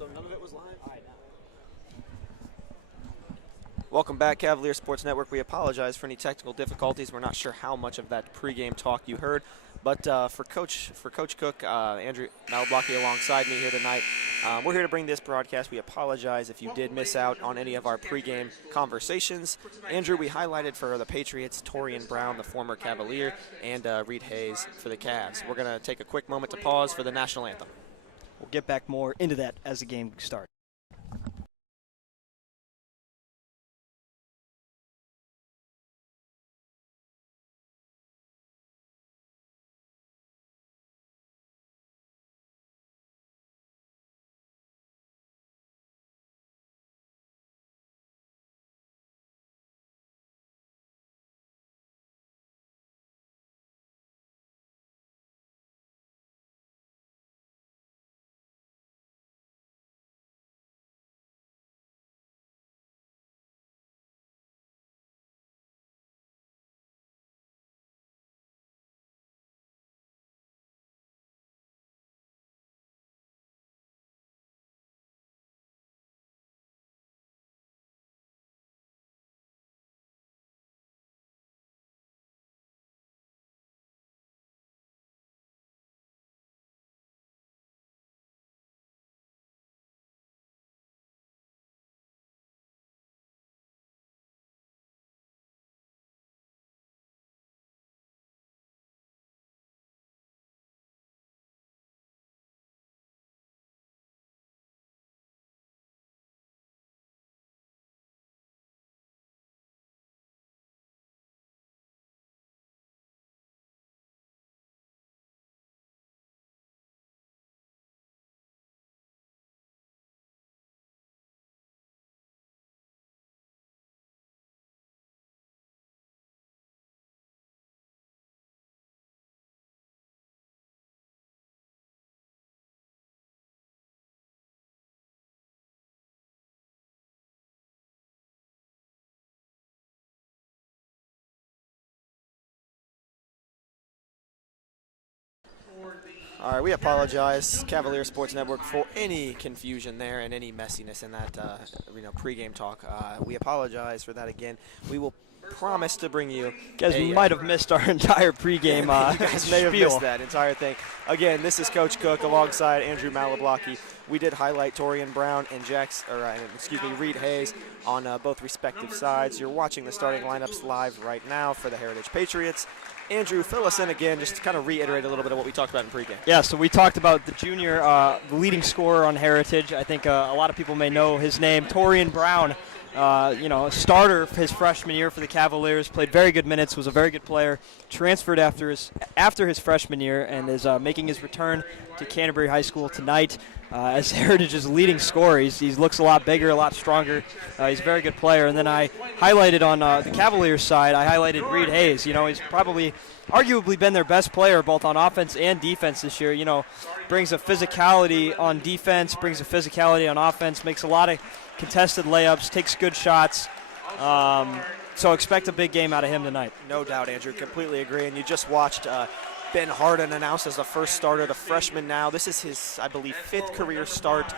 So none of it was live? Welcome back, Cavaliers Sports Network. We apologize for any technical difficulties. We're not sure how much of that pregame talk you heard, but for Coach Cook, Andrew Malblocki alongside me here tonight, we're here to bring this broadcast. We apologize if you did miss out on any of our pregame conversations. Andrew, we highlighted for the Patriots, Torian Brown, the former Cavalier, and Reed Hayes for the Cavs. We're going to take a quick moment to pause for the national anthem. We'll get back more into that as the game starts. All right, we apologize, Cavalier Sports Network, for any confusion there and any messiness in that pregame talk. We apologize for that again. We will promise to bring you. You guys might have missed our entire pregame. You guys may have missed that entire thing. Again, this is Coach Cook alongside Andrew Malblocki. We did highlight Torian Brown and Reed Hayes on both respective sides. You're watching the starting lineups live right now for the Heritage Patriots. Andrew, fill us in again, just to kind of reiterate a little bit of what we talked about in pregame. Yeah, so we talked about the junior, the leading scorer on Heritage. I think a lot of people may know his name, Torian Brown. A starter his freshman year for the Cavaliers, played very good minutes, was a very good player, transferred after his freshman year, and is making his return to Canterbury High School tonight as Heritage's leading scorer. He looks a lot bigger, a lot stronger. He's a very good player. And then I highlighted on the Cavaliers side, I highlighted Reed Hayes. He's probably arguably been their best player both on offense and defense this year. Brings a physicality on defense, brings a physicality on offense, makes a lot of contested layups, takes good shots. So expect a big game out of him tonight. No doubt, Andrew. Completely agree. And you just watched Ben Harden announced as the first starter, the freshman now. This is his, I believe, 5th career start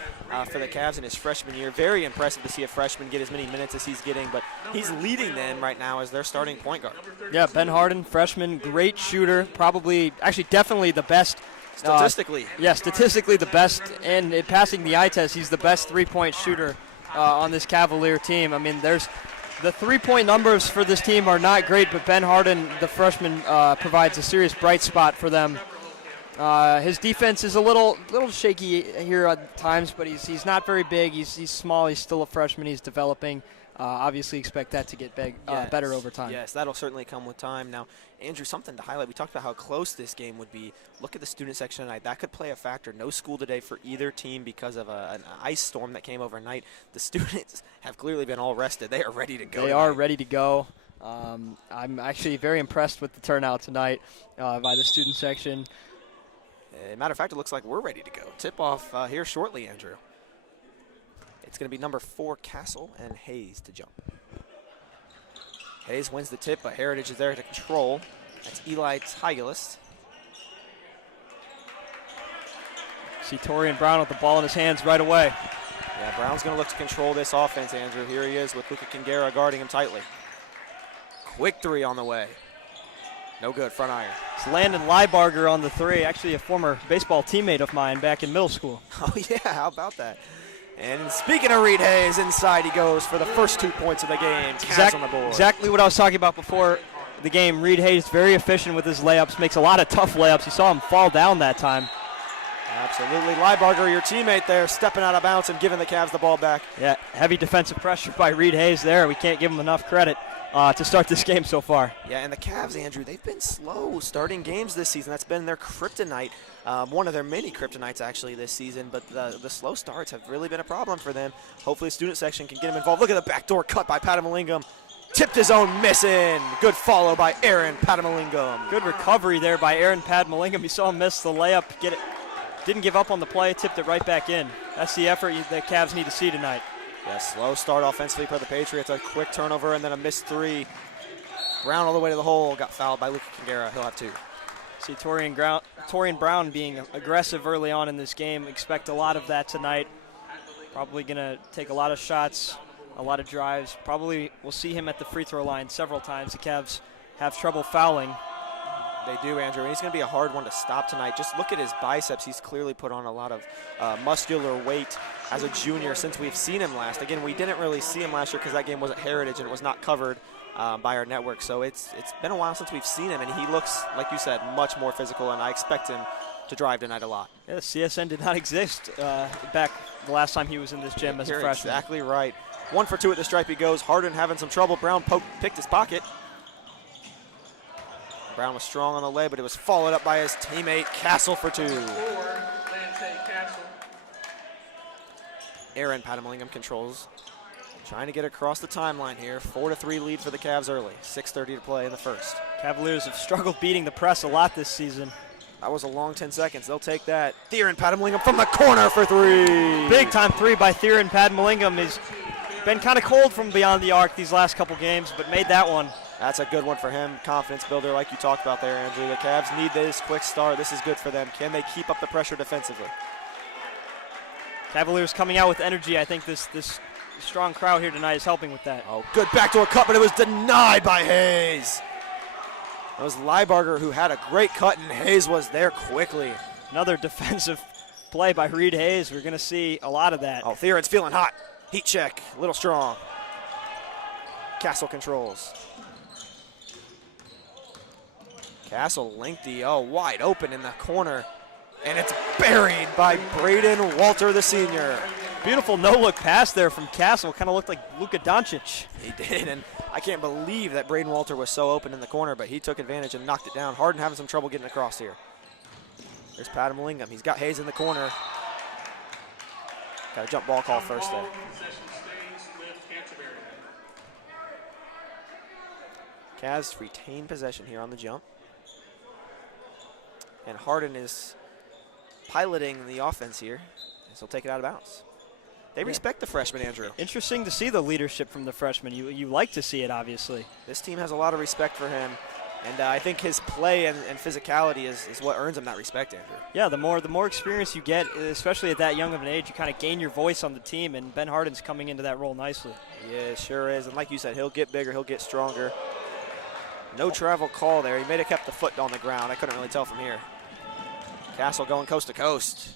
for the Cavs in his freshman year. Very impressive to see a freshman get as many minutes as he's getting, but he's leading them right now as their starting point guard. Yeah, Ben Harden, freshman, great shooter, definitely the best. Statistically. Statistically the best, and passing the eye test, he's the best three-point shooter on this Cavalier team. I mean, the three-point numbers for this team are not great, but Ben Harden, the freshman, provides a serious bright spot for them. His defense is a little shaky here at times, but he's not very big. He's small. He's still a freshman. He's developing. Obviously expect that to get better over time. Yes, that'll certainly come with time. Now, Andrew, something to highlight. We talked about how close this game would be. Look at the student section tonight. That could play a factor. No school today for either team because of an ice storm that came overnight. The students have clearly been all rested. They are ready to go. They are ready to go. I'm actually very impressed with the turnout tonight by the student section. Matter of fact, it looks like we're ready to go. Tip-off here shortly, Andrew. It's going to be number 4, Castle, and Hayes to jump. Hayes wins the tip, but Heritage is there to control. That's Eli Tigulist. See Torian Brown with the ball in his hands right away. Yeah, Brown's going to look to control this offense, Andrew. Here he is with Luca Kingera guarding him tightly. Quick three on the way. No good, front iron. It's Landon Liebarger on the three, actually a former baseball teammate of mine back in middle school. Oh, yeah, how about that? And speaking of Reed Hayes, inside he goes for the first 2 points of the game. Cavs on the board. Exactly what I was talking about before the game. Reed Hayes very efficient with his layups, makes a lot of tough layups. You saw him fall down that time. Absolutely. Liebarger, your teammate there, stepping out of bounds and giving the Cavs the ball back. Yeah, heavy defensive pressure by Reed Hayes there. We can't give him enough credit to start this game so far. Yeah, and the Cavs, Andrew, they've been slow starting games this season. That's been their kryptonite, one of their many kryptonites actually this season, but the slow starts have really been a problem for them. Hopefully the student section can get them involved. Look at the backdoor cut by Patamalingam. Tipped his own miss in. Good follow by Aaron Patamalingam. Good recovery there by Aaron Patamalingam. You saw him miss the layup, get it. Didn't give up on the play, tipped it right back in. That's the effort the Cavs need to see tonight. Yeah, slow start offensively for the Patriots. A quick turnover and then a missed three. Brown all the way to the hole. Got fouled by Luca Kingera. He'll have two. See Torian Brown being aggressive early on in this game. Expect a lot of that tonight. Probably going to take a lot of shots, a lot of drives. Probably we'll see him at the free throw line several times. The Cavs have trouble fouling. They do, Andrew. And he's going to be a hard one to stop tonight. Just look at his biceps. He's clearly put on a lot of muscular weight as a junior since we've seen him last. Again, we didn't really see him last year because that game was at Heritage and it was not covered by our network. So it's been a while since we've seen him, and he looks, like you said, much more physical, and I expect him to drive tonight a lot. Yeah, CSN did not exist back the last time he was in this gym as a freshman. Exactly right. 1 for 2 at the stripe he goes. Harden having some trouble. Brown picked his pocket. Brown was strong on the lay, but it was followed up by his teammate Castle for 2. Aaron Patamalingam controls. Trying to get across the timeline here. 4-3 lead for the Cavs early. 6:30 to play in the first. Cavaliers have struggled beating the press a lot this season. That was a long 10 seconds. They'll take that. Theron Patamalingam from the corner for 3. Big time 3 by Theron Patamalingam. He's been kind of cold from beyond the arc these last couple games, but made that one. That's a good one for him. Confidence builder like you talked about there, Andrew. The Cavs need this quick start. This is good for them. Can they keep up the pressure defensively? Cavaliers coming out with energy. I think this strong crowd here tonight is helping with that. Oh, good backdoor cut, but it was denied by Hayes. It was Liebarger who had a great cut, and Hayes was there quickly. Another defensive play by Reed Hayes. We're going to see a lot of that. Oh, Theron's feeling hot. Heat check, a little strong. Castle controls. Castle lengthy, wide open in the corner. And it's buried by Braden Walter, the senior. Beautiful no-look pass there from Castle. Kind of looked like Luka Doncic. He did, and I can't believe that Braden Walter was so open in the corner, but he took advantage and knocked it down. Harden having some trouble getting across here. There's Patamalingam. He's got Hayes in the corner. Got a jump ball call first there. Cavs retain possession here on the jump. And Harden is piloting the offense here, and so he'll take it out of bounds. They respect the freshman, Andrew. Interesting to see the leadership from the freshman. You like to see it, obviously. This team has a lot of respect for him, and I think his play and physicality is what earns him that respect, Andrew. Yeah, the more experience you get, especially at that young of an age, you kind of gain your voice on the team, and Ben Harden's coming into that role nicely. Yeah, sure is, and like you said, he'll get bigger, he'll get stronger. No travel call there. He may have kept the foot on the ground. I couldn't really tell from here. Castle going coast to coast.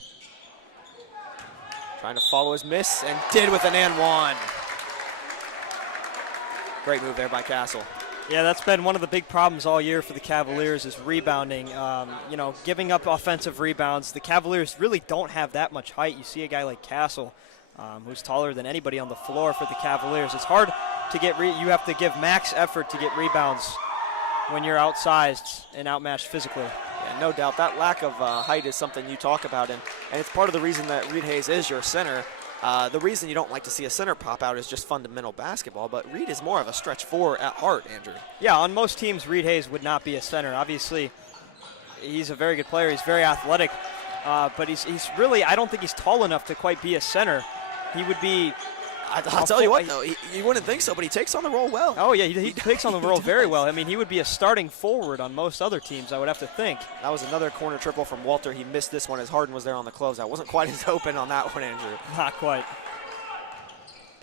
Trying to follow his miss, and did with an and one. Great move there by Castle. Yeah, that's been one of the big problems all year for the Cavaliers is rebounding. Giving up offensive rebounds. The Cavaliers really don't have that much height. You see a guy like Castle, who's taller than anybody on the floor for the Cavaliers. It's hard to get you have to give max effort to get rebounds when you're outsized and outmatched physically. Yeah, no doubt. That lack of height is something you talk about, and it's part of the reason that Reed Hayes is your center. The reason you don't like to see a center pop out is just fundamental basketball, but Reed is more of a stretch four at heart, Andrew. Yeah, on most teams, Reed Hayes would not be a center. Obviously, he's a very good player. He's very athletic, but he's really, I don't think he's tall enough to quite be a center. He would be... I'll tell you what, though, you wouldn't think so, but he takes on the role well. Oh, yeah, he takes on the role very well. I mean, he would be a starting forward on most other teams, I would have to think. That was another corner triple from Walter. He missed this one as Harden was there on the closeout. Wasn't quite as open on that one, Andrew. Not quite.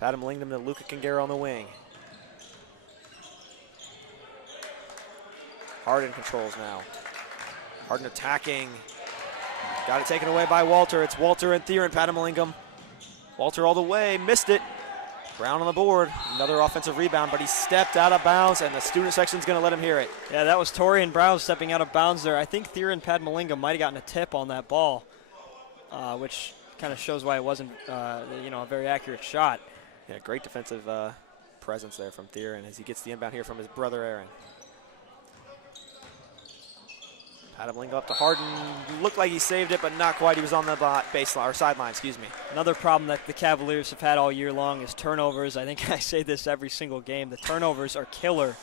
Padam-Lingham to Luca Kingera on the wing. Harden controls now. Harden attacking. Got it taken away by Walter. It's Walter and Theron Padam-Lingham. Walter all the way, missed it. Brown on the board. Another offensive rebound, but he stepped out of bounds, and the student section's going to let him hear it. Yeah, that was Torian Brown stepping out of bounds there. I think Theron Padam-Lingham might have gotten a tip on that ball, which kind of shows why it wasn't, a very accurate shot. Yeah, great defensive presence there from Theron as he gets the inbound here from his brother Aaron. Padam-Lingham up to Harden. Looked like he saved it, but not quite. He was on the baseline or sideline, excuse me. Another problem that the Cavaliers have had all year long is turnovers. I think I say this every single game. The turnovers are killer.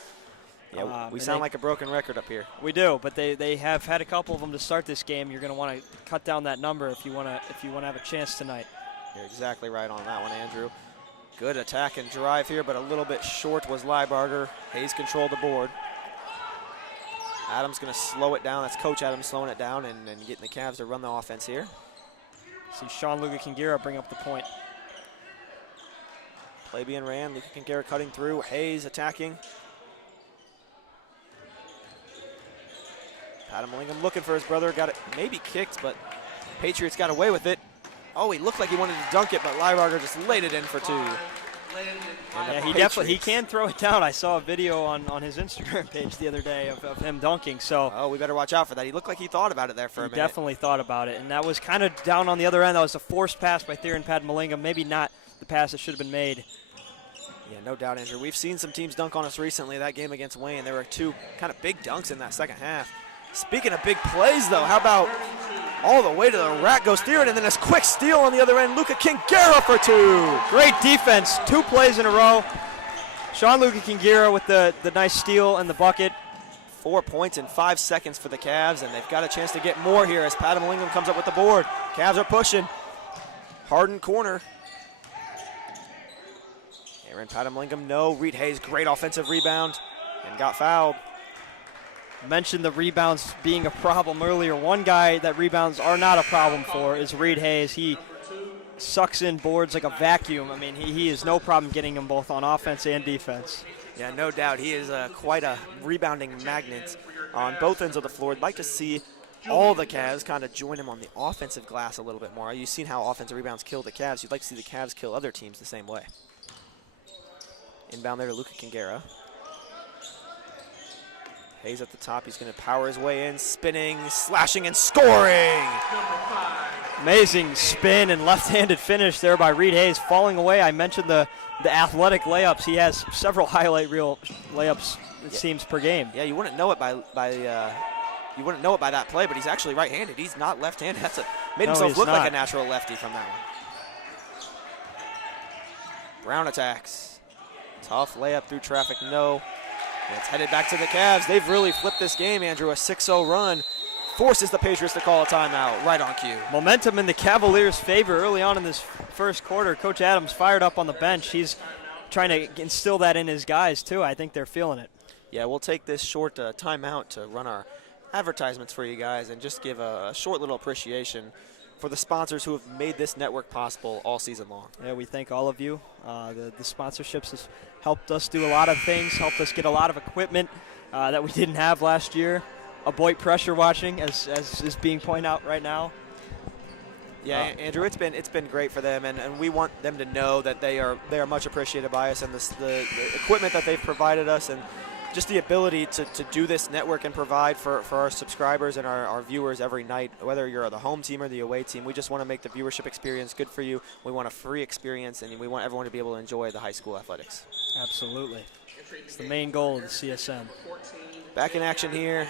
Yeah, we sound like a broken record up here. We do, but they have had a couple of them to start this game. You're going to want to cut down that number if you want to have a chance tonight. You're exactly right on that one, Andrew. Good attack and drive here, but a little bit short was Liebarger. Hayes controlled the board. Adams going to slow it down. That's Coach Adams slowing it down and getting the Cavs to run the offense here. See Sean Luca Kingera bring up the point. Play being ran. Luca Kingera cutting through. Hayes attacking. Padam-Lingham looking for his brother. Got it maybe kicked, but Patriots got away with it. Oh, he looked like he wanted to dunk it, but Liebarger just laid it in for two. Yeah, he can throw it down. I saw a video on his Instagram page the other day of him dunking. So we better watch out for that. He looked like he thought about it there for a minute. He definitely thought about it, and that was kind of down on the other end. That was a forced pass by Theron Padam-Lingham. Maybe not the pass that should have been made. Yeah, no doubt, Andrew. We've seen some teams dunk on us recently. That game against Wayne, there were two kind of big dunks in that second half. Speaking of big plays, though, how about all the way to the rack goes Theron, and then this quick steal on the other end. Luca Kingera for two. Great defense. 2 plays in a row. Sean Luca Kingera with the nice steal and the bucket. 4 points in 5 seconds for the Cavs, and they've got a chance to get more here as Padam-Lingham comes up with the board. Cavs are pushing. Harden corner. Aaron Padam-Lingham, no. Reed Hayes, great offensive rebound, and got fouled. Mentioned the rebounds being a problem earlier. One guy that rebounds are not a problem for is Reed Hayes. He sucks in boards like a vacuum. I mean, he has no problem getting them both on offense and defense. Yeah, no doubt. He is quite a rebounding magnet on both ends of the floor. I'd like to see all the Cavs kind of join him on the offensive glass a little bit more. You've seen how offensive rebounds kill the Cavs. You'd like to see the Cavs kill other teams the same way. Inbound there to Luca Kingera. Hayes at the top. He's going to power his way in, spinning, slashing, and scoring. Amazing spin and left-handed finish there by Reed Hayes, falling away. I mentioned the athletic layups. He has several highlight reel layups, it seems, per game. Yeah, you wouldn't know it by that play, but he's actually right-handed. He's not left-handed. Made himself look like a natural lefty from that one. Brown attacks. Tough layup through traffic, no. And it's headed back to the Cavs. They've really flipped this game, Andrew. A 6-0 run forces the Patriots to call a timeout right on cue. Momentum in the Cavaliers' favor early on in this first quarter. Coach Adams fired up on the bench. He's trying to instill that in his guys, too. I think they're feeling it. Yeah, we'll take this short timeout to run our advertisements for you guys and just give a short little appreciation for the sponsors who have made this network possible all season long. Yeah, we thank all of you. The sponsorships has helped us do a lot of things, helped us get a lot of equipment that we didn't have last year. Avoid pressure washing, as is being pointed out right now. Yeah, Andrew, it's been great for them, and we want them to know that they are much appreciated by us, and the equipment that they've provided us, and just the ability to do this network and provide for our subscribers and our viewers every night, whether you're the home team or the away team. We just want to make the viewership experience good for you. We want a free experience, and we want everyone to be able to enjoy the high school athletics. Absolutely. It's the main goal of the CSN. Back in action here.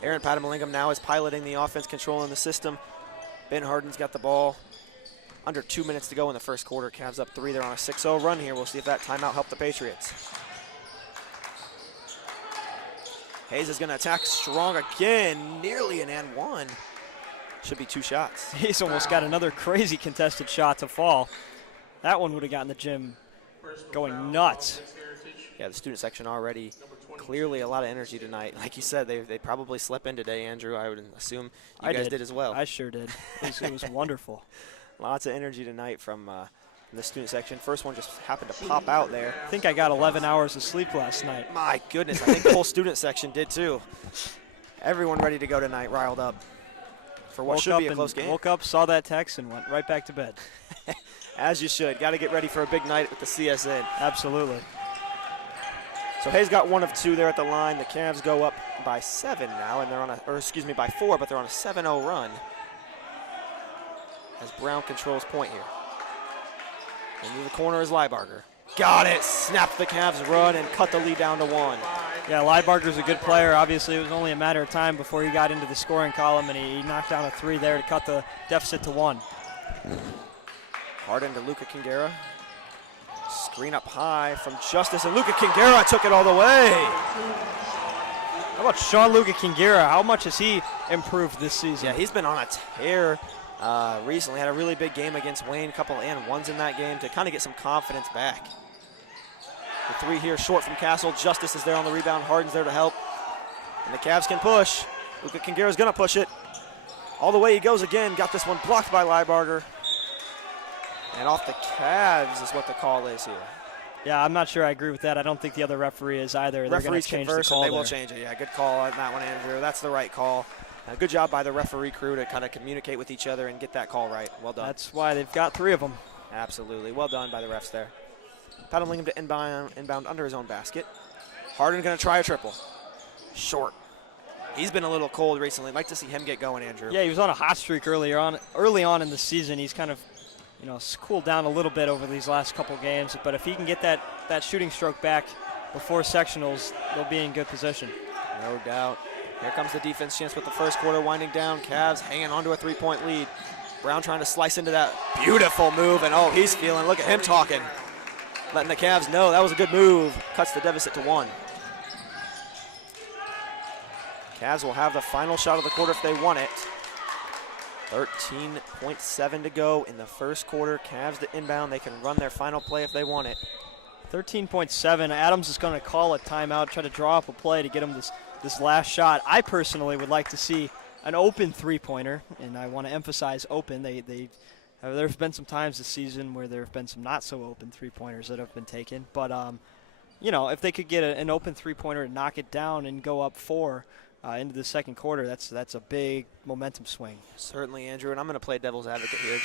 Aaron Padam-Lingham now is piloting the offense, controlling the system. Ben Harden's got the ball. Under 2 minutes to go in the first quarter. Cavs up 3. They're on a 6-0 run here. We'll see if that timeout helped the Patriots. Hayes is going to attack strong again. Nearly an and one. Should be 2 shots. He's almost got another crazy contested shot to fall. That one would have gotten the gym going nuts. Yeah, the student section already clearly a lot of energy tonight. Like you said, they probably slept in today, Andrew. I would assume you guys did as well. I sure did. It was wonderful. Lots of energy tonight from in the student section. First one just happened to pop out there. I think I got 11 hours of sleep last night. My goodness, I think the whole student section did too. Everyone ready to go tonight, riled up for what should be a close game. Woke up, saw that text, and went right back to bed. As you should. Got to get ready for a big night with the CSN. Absolutely. So Hayes got 1 of 2 there at the line. The Cavs go up by 7 now, and they're on by 4, but they're on a 7-0 run as Brown controls point here. Into the corner is Leibarger. Got it. Snapped the Cavs run and cut the lead down to 1. Yeah, Leibarger's a good player. Obviously, it was only a matter of time before he got into the scoring column, and he knocked down a 3 there to cut the deficit to 1. Harden to Luca Kingera. Screen up high from Justice, and Luca Kingera took it all the way. How about Sean-Luca Kingera? How much has he improved this season? Yeah, he's been on a tear recently. Had a really big game against Wayne, a couple of and ones in that game to kind of get some confidence back. The 3 here short from Castle. Justice is there on the rebound. Harden's there to help. And the Cavs can push. Luca Kingera's going to push it. All the way he goes again. Got this one blocked by Leibarger. And off the Cavs is what the call is here. Yeah, I'm not sure I agree with that. I don't think the other referee is either. Referees converse, and they will there. change it. Yeah, good call on that one, Andrew. That's the right call. Good job by the referee crew to kind of communicate with each other and get that call right. Well done. That's why they've got 3 of them. Absolutely. Well done by the refs there. Paddling him to inbound under his own basket. Harden going to try a triple. Short. He's been a little cold recently. I'd like to see him get going, Andrew. Yeah, he was on a hot streak early on in the season. He's kind of, cooled down a little bit over these last couple games. But if he can get that shooting stroke back before sectionals, they'll be in good position. No doubt. Here comes the defense chance with the first quarter winding down. Cavs hanging on to a 3-point lead. Brown trying to slice into that beautiful move, and he's feeling. Look at him talking. Letting the Cavs know that was a good move. Cuts the deficit to 1. Cavs will have the final shot of the quarter if they want it. 13.7 to go in the first quarter. Cavs to inbound. They can run their final play if they want it. 13.7. Adams is going to call a timeout, try to draw up a play to get him this last shot. I personally would like to see an open three-pointer, and I want to emphasize open. There's been some times this season where there have been some not-so-open three-pointers that have been taken. But, if they could get an open three-pointer and knock it down and go up 4 into the second quarter, that's a big momentum swing. Certainly, Andrew, and I'm going to play devil's advocate here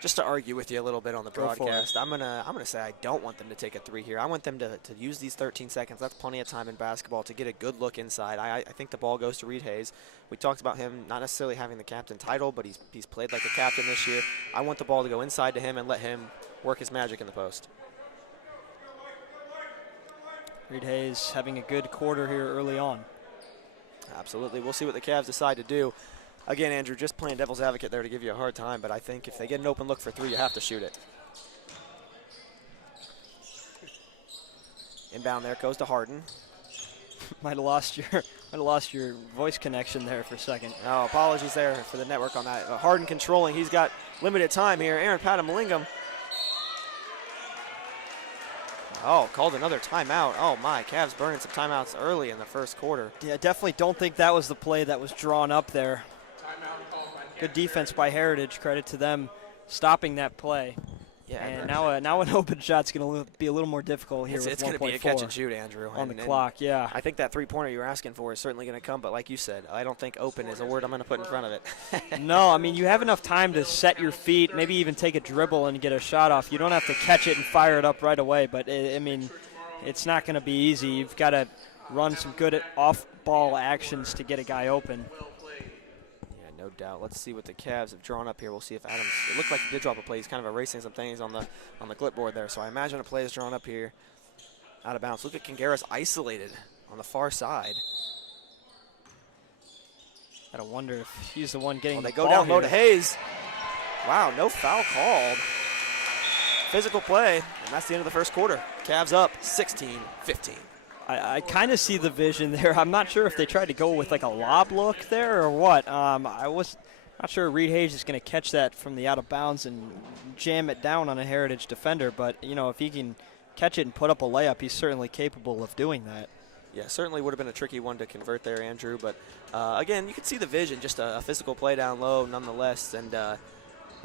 just to argue with you a little bit on the broadcast. I'm gonna say I don't want them to take a 3 here. I want them to use these 13 seconds. That's plenty of time in basketball to get a good look inside. I think the ball goes to Reed Hayes. We talked about him not necessarily having the captain title, but he's played like a captain this year. I want the ball to go inside to him and let him work his magic in the post. Reed Hayes having a good quarter here early on. Absolutely. We'll see what the Cavs decide to do. Again, Andrew, just playing devil's advocate there to give you a hard time, but I think if they get an open look for 3, you have to shoot it. Inbound there goes to Harden. Might have lost your voice connection there for a second. Oh, apologies there for the network on that. Harden controlling. He's got limited time here. Aaron Patamalingam. Oh, called another timeout. Oh, my. Cavs burning some timeouts early in the first quarter. Yeah, definitely don't think that was the play that was drawn up there. Good defense by Heritage. Credit to them stopping that play. Yeah, and now an open shot's going to be a little more difficult here. It's going to be a catch and shoot, Andrew. On the clock, yeah. I think that three-pointer you were asking for is certainly going to come, but like you said, I don't think open is a word I'm going to put in front of it. No, I mean, you have enough time to set your feet, maybe even take a dribble and get a shot off. You don't have to catch it and fire it up right away, but, it's not going to be easy. You've got to run some good off-ball actions to get a guy open. No doubt. Let's see what the Cavs have drawn up here. We'll see if Adams. It looked like he did drop a play. He's kind of erasing some things on the clipboard there. So I imagine a play is drawn up here, out of bounds. Look at Kingera's isolated on the far side. Gotta wonder if he's the one getting. They the go ball down low here. to Hayes. Wow, no foul called. Physical play, and that's the end of the first quarter. Cavs up 16-15. I kind of see the vision there. I'm not sure if they tried to go with like a lob look there or what. I was not sure Reed Hayes is going to catch that from the out of bounds and jam it down on a Heritage defender. But, if he can catch it and put up a layup, he's certainly capable of doing that. Yeah, certainly would have been a tricky one to convert there, Andrew. But, again, you can see the vision, just a physical play down low nonetheless. And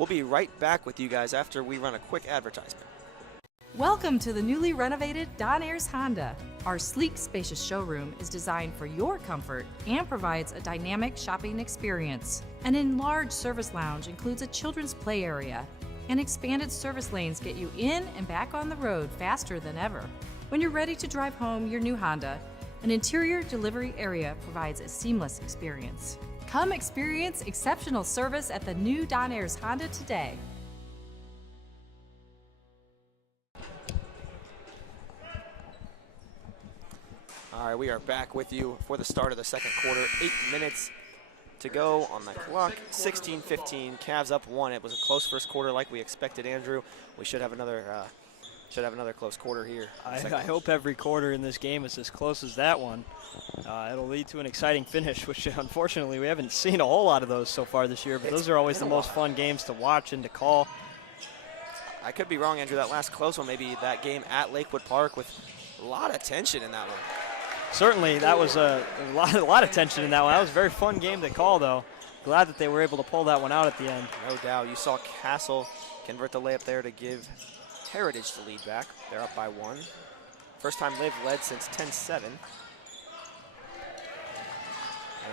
We'll be right back with you guys after we run a quick advertisement. Welcome to the newly renovated Don Ayers Honda. Our sleek, spacious showroom is designed for your comfort and provides a dynamic shopping experience. An enlarged service lounge includes a children's play area, and expanded service lanes get you in and back on the road faster than ever. When you're ready to drive home your new Honda, an interior delivery area provides a seamless experience. Come experience exceptional service at the new Don Ayers Honda today. All right, we are back with you for the start of the second quarter. 8 minutes to go on the clock. 16-15. Cavs up 1. It was a close first quarter, like we expected, Andrew. We should have another close quarter here. I hope every quarter in this game is as close as that one. It'll lead to an exciting finish, which unfortunately we haven't seen a whole lot of those so far this year. But those are always the most fun games to watch and to call. I could be wrong, Andrew. That last close one, maybe that game at Lakewood Park with a lot of tension in that one. Certainly, that was a lot of tension in that one. That was a very fun game to call, though. Glad that they were able to pull that one out at the end. No doubt. You saw Castle convert the layup there to give Heritage the lead back. They're up by 1. First time they've led since 10-7.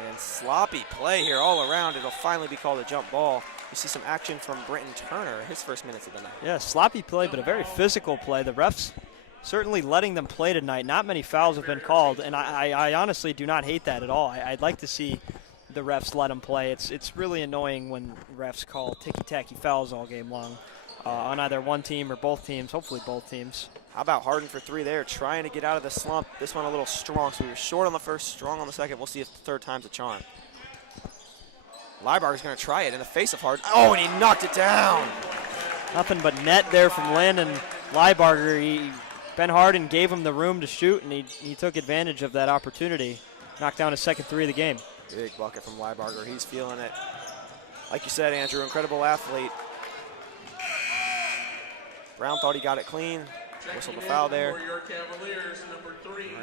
And sloppy play here all around. It'll finally be called a jump ball. You see some action from Brenton Turner, his first minutes of the night. Yeah, sloppy play, but a very physical play. The refs certainly letting them play tonight. Not many fouls have been called, and I honestly do not hate that at all. I'd like to see the refs let them play. It's really annoying when refs call ticky-tacky fouls all game long on either one team or both teams, hopefully both teams. How about Harden for 3 there, trying to get out of the slump. This one a little strong, so we were short on the first, strong on the second. We'll see if the third time's a charm. Leibarger's going to try it in the face of Harden. Oh, and he knocked it down. Nothing but net there from Landon Leibarger. Ben Harden gave him the room to shoot, and he took advantage of that opportunity. Knocked down his second 3 of the game. Big bucket from Leibarger. He's feeling it. Like you said, Andrew, incredible athlete. Brown thought he got it clean. Whistled the foul there.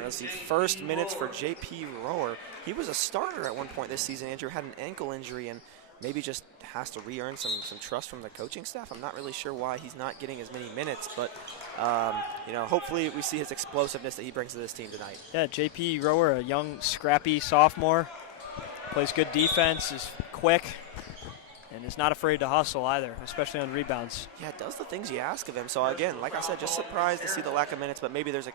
That's the first minutes for J.P. Rower. He was a starter at one point this season. Andrew had an ankle injury and maybe just has to re-earn some trust from the coaching staff. I'm not really sure why he's not getting as many minutes, but hopefully we see his explosiveness that he brings to this team tonight. Yeah, J.P. Rower, a young, scrappy sophomore, plays good defense, is quick, and is not afraid to hustle either, especially on rebounds. Yeah, does the things you ask of him. So again, like I said, just surprised to see the lack of minutes, but maybe there's a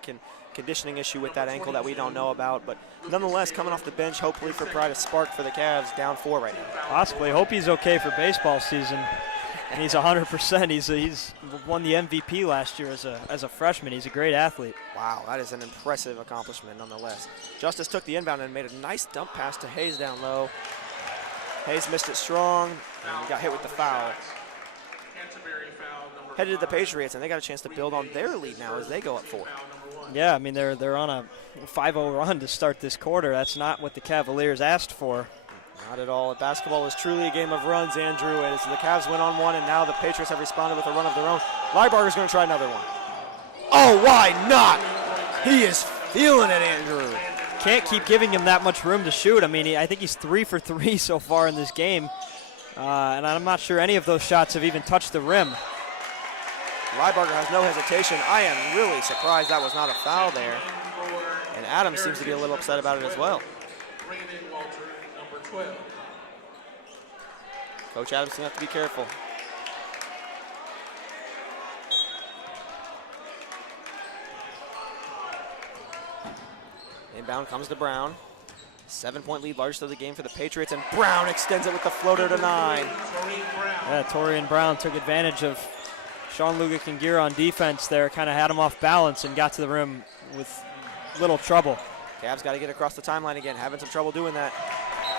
conditioning issue with that ankle that we don't know about. But nonetheless, coming off the bench, hopefully for pride of spark for the Cavs, down 4 right now. Possibly. Hope he's okay for baseball season. And he's 100%. He's won the MVP last year as a freshman. He's a great athlete. Wow, that is an impressive accomplishment nonetheless. Justice took the inbound and made a nice dump pass to Hayes down low. Hayes missed it strong and got hit with the foul. Headed to the Patriots, and they got a chance to build on their lead now as they go up 4. Yeah, I mean, they're on a 5-0 run to start this quarter. That's not what the Cavaliers asked for. Not at all. Basketball is truly a game of runs, Andrew, as the Cavs went on 1, and now the Patriots have responded with a run of their own. Leibarger's going to try another one. Oh, why not? He is feeling it, Andrew. Can't keep giving him that much room to shoot. I mean, I think he's 3 for 3 so far in this game, and I'm not sure any of those shots have even touched the rim. Leibarger has no hesitation. I am really surprised that was not a foul there, and Adams seems to be a little upset about it as well. Coach Adams going to have to be careful. Inbound comes to Brown. 7-point lead, largest of the game for the Patriots, and Brown extends it with the floater to 9. Yeah, Torian Brown took advantage of Sean Luga-Kingira on defense there, kind of had him off balance and got to the rim with little trouble. Cavs got to get across the timeline again, having some trouble doing that.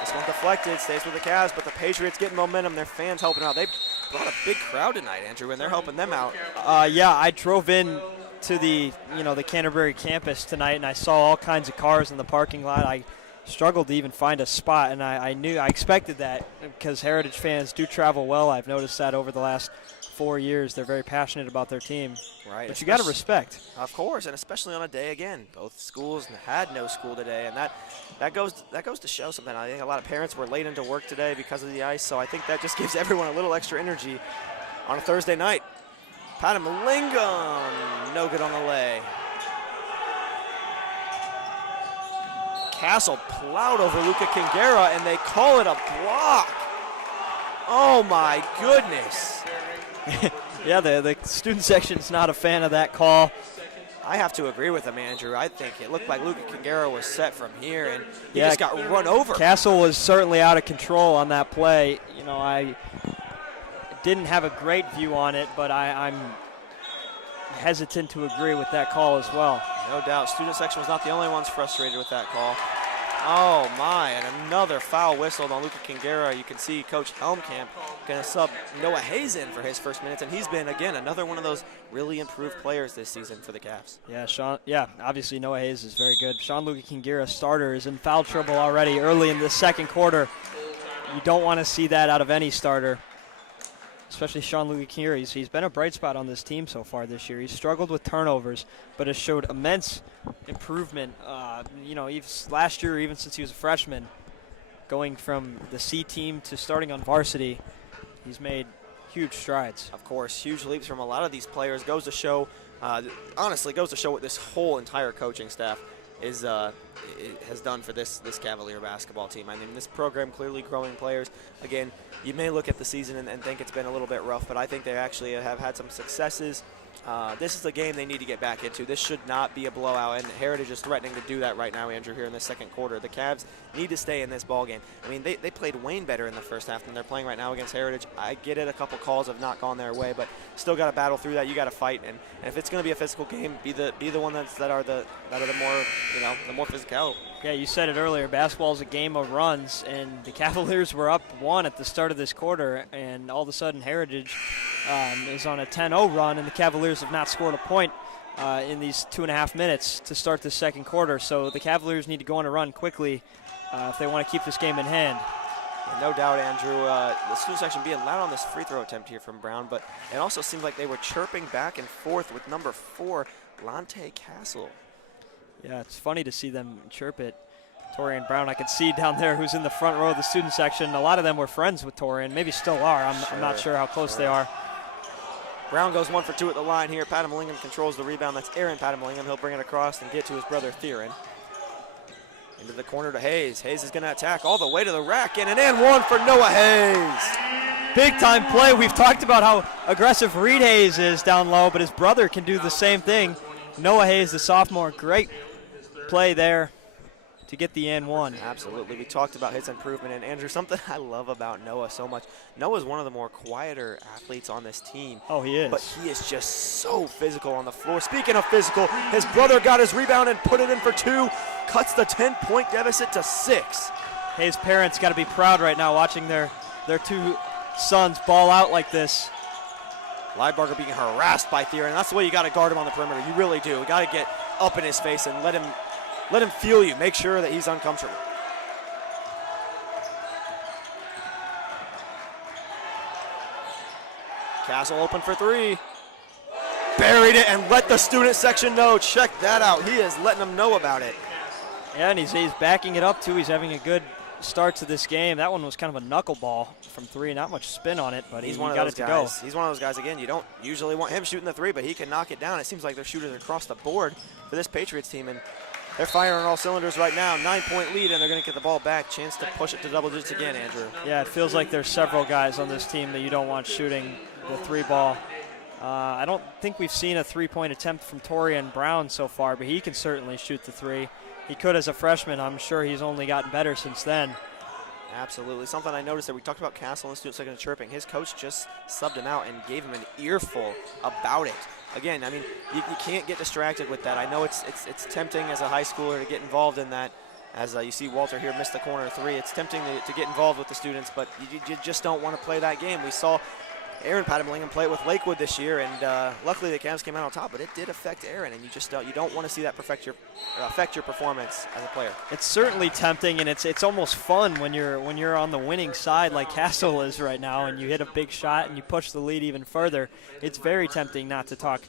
This one deflected, stays with the Cavs, but the Patriots getting momentum. Their fans helping out. They brought a big crowd tonight, Andrew, and they're helping them out. Yeah, I drove in to the Canterbury campus tonight, and I saw all kinds of cars in the parking lot. I struggled to even find a spot, and I expected that because Heritage fans do travel well. I've noticed that over the last 4 years. They're very passionate about their team. Right. But you got to respect. Of course, and especially on a day, again, both schools had no school today, and that goes to show something. I think a lot of parents were late into work today because of the ice, so I think that just gives everyone a little extra energy on a Thursday night. Patamilingam, no good on the lay. Castle plowed over Luca Kingera, and they call it a block. Oh my goodness. Yeah, the student section's not a fan of that call. I have to agree with him, Andrew. I think it looked like Luca Kingera was set from here, and he just got run over. Castle was certainly out of control on that play. You know, I didn't have a great view on it, but I'm hesitant to agree with that call as well. No doubt. Student section was not the only ones frustrated with that call. Oh, my, and another foul whistled on Luca Kingera. You can see Coach Helmkamp going to sub Noah Hayes in for his first minutes, and he's been, again, another one of those really improved players this season for the Cavs. Yeah, obviously Noah Hayes is very good. Sean Luca Kingera, starter, is in foul trouble already early in the second quarter. You don't want to see that out of any starter, especially Sean Luca Kingera. He's been a bright spot on this team so far this year. He's struggled with turnovers, but has showed immense improvement, even last year, even since he was a freshman, going from the C team to starting on varsity. He's made huge strides. Of course, huge leaps from a lot of these players. Goes to show, honestly, goes to show what this whole entire coaching staff has done for this Cavalier basketball team. I mean, this program clearly growing players. Again, you may look at the season and think it's been a little bit rough, but I think they actually have had some successes. This is a game they need to get back into. This should not be a blowout, and Heritage is threatening to do that right now, Andrew, here in the second quarter. The Cavs need to stay in this ball game. I mean, they played Wayne better in the first half than they're playing right now against Heritage. I get it, a couple calls have not gone their way, but still got to battle through that. You got to fight, and if it's going to be a physical game, be the one that are the more, the more physical. Yeah, you said it earlier. Basketball is a game of runs, and the Cavaliers were up 1 at the start of this quarter, and all of a sudden Heritage is on a 10-0 run, and the Cavaliers have not scored a point in these 2.5 minutes to start the second quarter. So the Cavaliers need to go on a run quickly if they want to keep this game in hand. And no doubt, Andrew, the student section being loud on this free throw attempt here from Brown, but it also seemed like they were chirping back and forth with number 4, Lante Castle. Yeah, it's funny to see them chirp it. Torian Brown, I can see down there who's in the front row of the student section. A lot of them were friends with Torian, maybe still are. I'm not sure how close they are. Brown goes 1 for 2 at the line here. Patamilingam controls the rebound. That's Aaron Patamilingam. He'll bring it across and get to his brother Theron. Into the corner to Hayes. Hayes is going to attack all the way to the rack, and an and one for Noah Hayes. Big time play. We've talked about how aggressive Reed Hayes is down low, but his brother can do the same thing. Noah Hayes, the sophomore, great play there to get the and one. Absolutely. We talked about his improvement. And, Andrew, something I love about Noah so much, Noah's one of the more quieter athletes on this team. Oh, he is. But he is just so physical on the floor. Speaking of physical, his brother got his rebound and put it in for 2, cuts the 10-point deficit to 6. Hayes' parents got to be proud right now watching their 2 sons ball out like this. Lidebarger being harassed by Theron, and that's the way you got to guard him on the perimeter. You really do. You got to get up in his face and let him feel you. Make sure that he's uncomfortable. Castle open for 3. Buried it and let the student section know. Check that out. He is letting them know about it. Yeah, and he's backing it up too. He's having a good start to this game. That one was kind of a knuckleball from 3. Not much spin on it, but he got it to go. He's one of those guys, again, you don't usually want him shooting the 3, but he can knock it down. It seems like their shooters across the board for this Patriots team, and they're firing on all cylinders right now. 9-point lead, and they're going to get the ball back. Chance to push it to double digits again, Andrew. Yeah, it feels like there's several guys on this team that you don't want shooting the 3 ball. I don't think we've seen a 3-point attempt from Torian Brown so far, but he can certainly shoot the 3. He could as a freshman. I'm sure he's only gotten better since then. Absolutely. Something I noticed that we talked about Castle and student second chirping. His coach just subbed him out and gave him an earful about it. Again, I mean, you can't get distracted with that. I know it's tempting as a high schooler to get involved in that. As you see Walter here miss the corner 3, it's tempting to get involved with the students, but you just don't want to play that game. We saw Aaron Padamallingham played with Lakewood this year, and luckily the Cavs came out on top, but it did affect Aaron, and you don't want to see that affect your performance as a player. It's certainly tempting, and it's almost fun when you're on the winning side like Castle is right now, and you hit a big shot and you push the lead even further. It's very tempting not to talk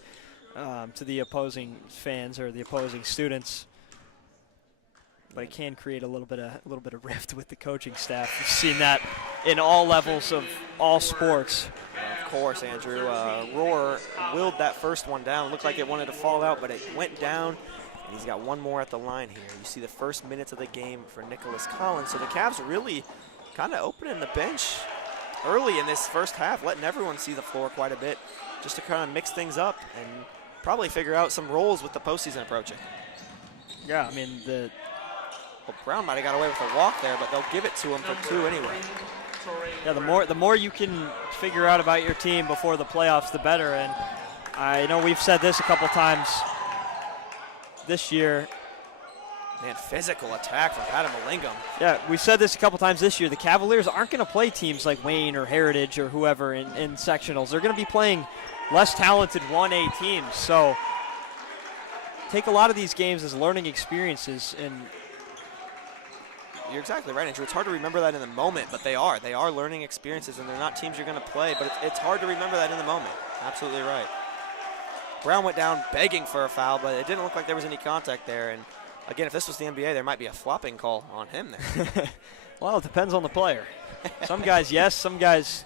to the opposing fans or the opposing students. But it can create a little bit of rift with the coaching staff. You've seen that in all levels of all sports. Of course, Andrew. Rohr willed that first one down. Looked like it wanted to fall out, but it went down. And he's got one more at the line here. You see the first minutes of the game for Nicholas Collins. So the Cavs really kind of opening the bench early in this first half, letting everyone see the floor quite a bit, just to kind of mix things up and probably figure out some roles with the postseason approaching. Yeah, I mean, well, Brown might have got away with a walk there, but they'll give it to him for 2 anyway. Yeah, the more you can figure out about your team before the playoffs, the better. And I know we've said this a couple times this year. Man, physical attack from Padamallingham. Yeah, we've said this a couple times this year. The Cavaliers aren't going to play teams like Wayne or Heritage or whoever in sectionals. They're going to be playing less talented 1A teams. So take a lot of these games as learning experiences. And you're exactly right, Andrew. It's hard to remember that in the moment, but they are. They are learning experiences, and they're not teams you're going to play, but it's hard to remember that in the moment. Absolutely right. Brown went down begging for a foul, but it didn't look like there was any contact there. And again, if this was the NBA, there might be a flopping call on him there. Well, it depends on the player. Some guys, yes. Some guys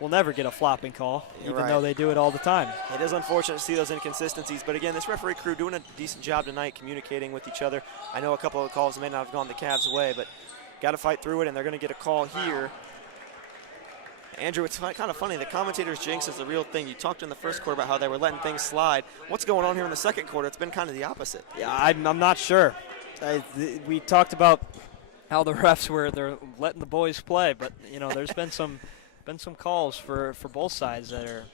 will never get a flopping call, even though they do it all the time. It is unfortunate to see those inconsistencies, but again, this referee crew doing a decent job tonight communicating with each other. I know a couple of calls may not have gone the Cavs' way, but got to fight through it, and they're going to get a call here. Andrew, it's kind of funny. The commentators' jinx is the real thing. You talked in the first quarter about how they were letting things slide. What's going on here in the second quarter? It's been kind of the opposite. Yeah, I'm not sure. We talked about how the refs they're letting the boys play, but there's been some calls for both sides that are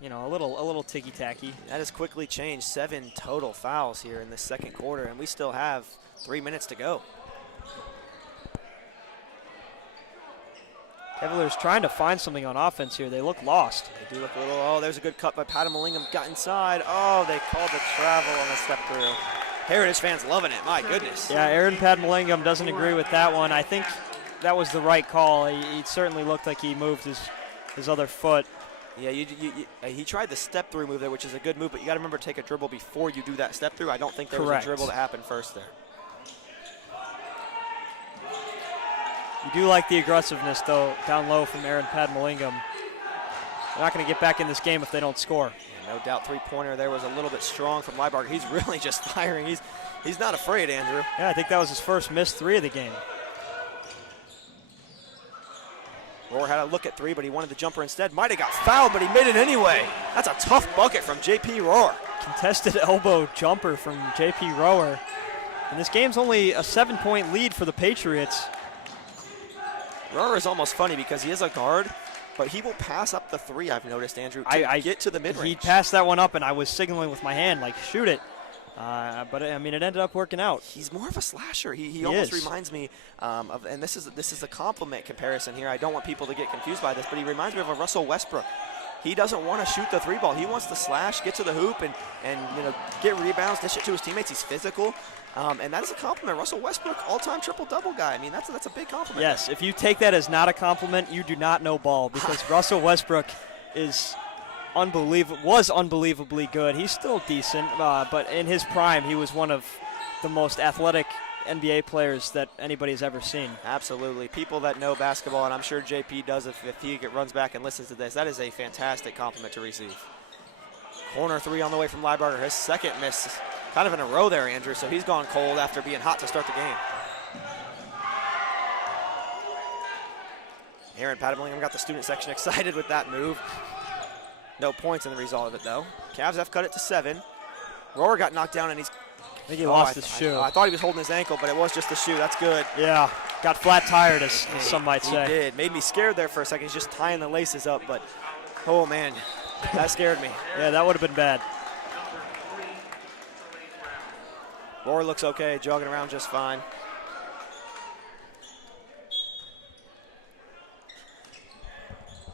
a little ticky-tacky. That has quickly changed. 7 total fouls here in the second quarter, and we still have 3 minutes to go. Cavaliers trying to find something on offense here. They look lost. They do look a little, oh, there's a good cut by Padamallingham. Got inside. Oh, they called the travel on the step through. Heritage fans loving it. My goodness. Yeah, Aaron Padamallingham doesn't agree with that one. I think that was the right call. He certainly looked like he moved his other foot. Yeah, he tried the step through move there, which is a good move, but you got to remember to take a dribble before you do that step through. I don't think there was a dribble that happened first there. You do like the aggressiveness, though, down low from Aaron Padamallingham. They're not going to get back in this game if they don't score. Yeah, no doubt three-pointer there was a little bit strong from Leibarger. He's really just firing. He's not afraid, Andrew. Yeah, I think that was his first missed 3 of the game. Rohr had a look at 3, but he wanted the jumper instead. Might have got fouled, but he made it anyway. That's a tough bucket from J.P. Rohr. Contested elbow jumper from J.P. Rohr. And this game's only a 7-point lead for the Patriots. Rohr is almost funny because he is a guard, but he will pass up the 3, I've noticed, Andrew, to get to the mid-range. He passed that one up, and I was signaling with my hand, like, shoot it. But, I mean, it ended up working out. He's more of a slasher. He almost reminds me of, and this is a compliment comparison here. I don't want people to get confused by this, but he reminds me of a Russell Westbrook. He doesn't want to shoot the 3 ball. He wants to slash, get to the hoop, and get rebounds, dish it to his teammates. He's physical. And that is a compliment. Russell Westbrook, all-time triple-double guy. I mean, that's a big compliment. Yes, if you take that as not a compliment, you do not know ball, because Russell Westbrook was unbelievably good. He's still decent, but in his prime, he was one of the most athletic NBA players that anybody's ever seen. Absolutely. People that know basketball, and I'm sure JP does if he runs back and listens to this, that is a fantastic compliment to receive. Corner 3 on the way from Leibarger. His second miss kind of in a row there, Andrew, so he's gone cold after being hot to start the game. Aaron Padamallingham got the student section excited with that move. No points in the result of it, though. Cavs have cut it to 7. Rohr got knocked down, and I think he lost his shoe. I thought he was holding his ankle, but it was just the shoe. That's good. Yeah, got flat-tired, as some might say. He did. Made me scared there for a second. He's just tying the laces up, but, oh, man, that scared me. Yeah, that would have been bad. Rohr looks okay, jogging around just fine.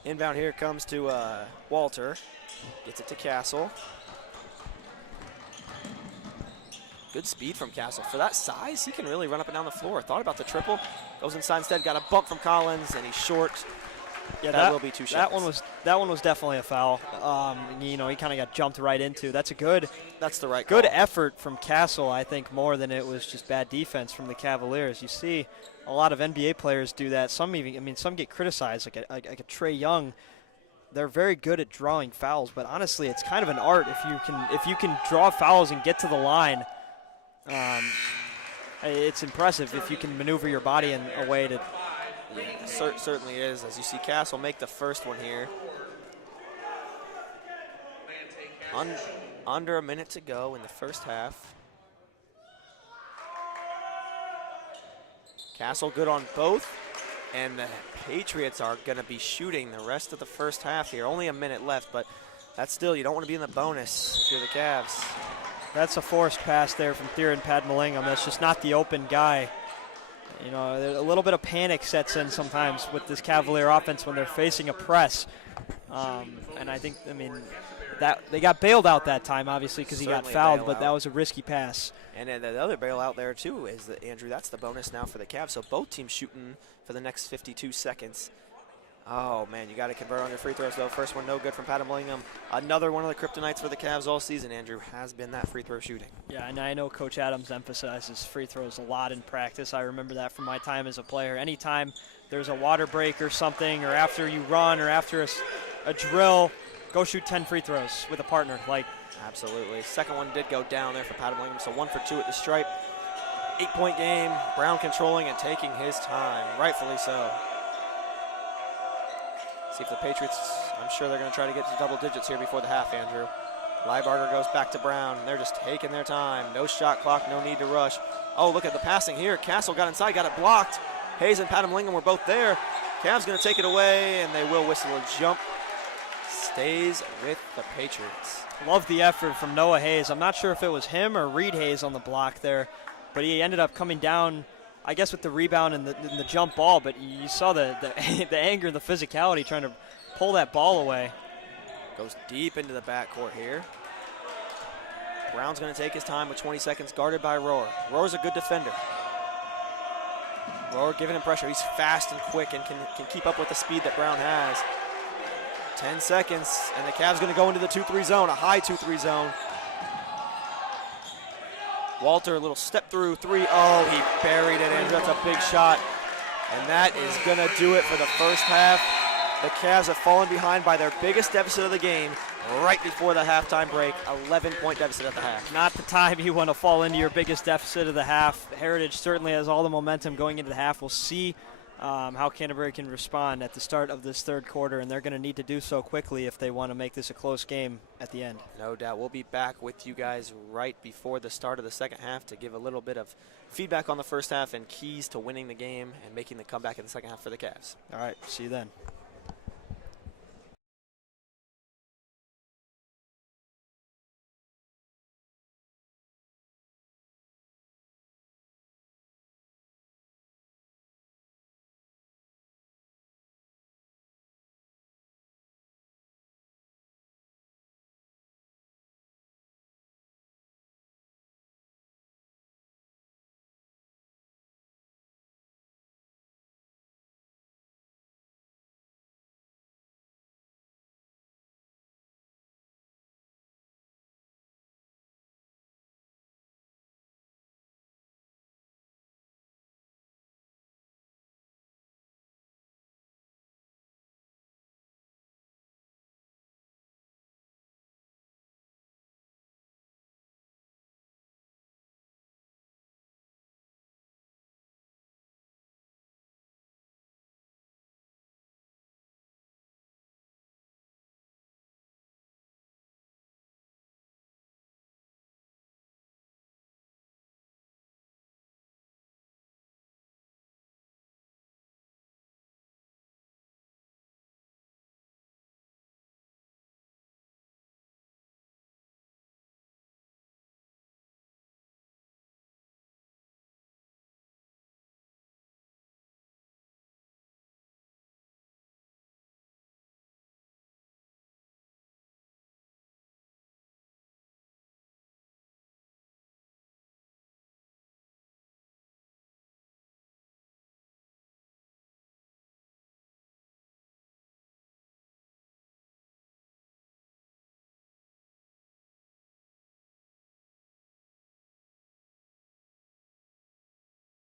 Inbound here comes to Walter. Gets it to Castle. Good speed from Castle. For that size, he can really run up and down the floor. Thought about the triple. Goes inside instead. Got a bump from Collins, and he's short. Yeah, that will be 2 shots. That one was definitely a foul. You know, he kind of got jumped right into. That's the right good call. effort from Castle, I think, more than it was just bad defense from the Cavaliers. You see a lot of NBA players do that. Some get criticized, like a Trae Young. They're very good at drawing fouls, but honestly, it's kind of an art if you can draw fouls and get to the line. It's impressive if you can maneuver your body in a way to. Yeah, certainly is. As you see Castle make the first one here. Under a minute to go in the first half. Castle good on both. And the Patriots are going to be shooting the rest of the first half here. Only a minute left, but that's still, you don't want to be in the bonus if you're the Cavs. That's a forced pass there from Theron Padmalingam. That's just not the open guy. You know, a little bit of panic sets in sometimes with this Cavalier offense when they're facing a press. And I think, that they got bailed out that time, obviously, because he got fouled, but that was a risky pass. And then the other bailout there, too, is that, Andrew, that's the bonus now for the Cavs. So both teams shooting for the next 52 seconds. Oh, man, you got to convert on your free throws, though. First one, no good from Padmalingam. Another one of the kryptonites for the Cavs all season, Andrew, has been that free throw shooting. Yeah, and I know Coach Adams emphasizes free throws a lot in practice. I remember that from my time as a player. Anytime there's a water break or something, or after you run, or after a drill, go shoot 10 free throws with a partner. Absolutely. Second one did go down there for Padmalingam, so 1 for 2 at the stripe. 8-point game. Brown controlling and taking his time, rightfully so. See if the Patriots, I'm sure they're going to try to get to double digits here before the half, Andrew. Liebarger goes back to Brown. They're just taking their time. No shot clock, no need to rush. Oh, look at the passing here. Castle got inside, got it blocked. Hayes and Padmalingam were both there. Cavs going to take it away, and they will whistle a jump. Stays with the Patriots. Love the effort from Noah Hayes. I'm not sure if it was him or Reed Hayes on the block there, but he ended up coming down, I guess, with the rebound and the jump ball, but you saw the the anger and the physicality trying to pull that ball away. Goes deep into the backcourt here. Brown's going to take his time with 20 seconds, guarded by Rohr. Rohr's a good defender. Rohr giving him pressure. He's fast and quick and can keep up with the speed that Brown has. 10 seconds, and the Cavs going to go into the 2-3 zone, a high 2-3 zone. Walter, a little step through three. Oh, he buried it, Andrew. That's a big shot. And that is going to do it for the first half. The Cavs have fallen behind by their biggest deficit of the game right before the halftime break. 11-point deficit at the half. Not the time you want to fall into your biggest deficit of the half. Heritage certainly has all the momentum going into the half. We'll see how Canterbury can respond at the start of this third quarter, and they're going to need to do so quickly if they want to make this a close game at the end. No doubt. We'll be back with you guys right before the start of the second half to give a little bit of feedback on the first half and keys to winning the game and making the comeback in the second half for the Cavs. All right, see you then.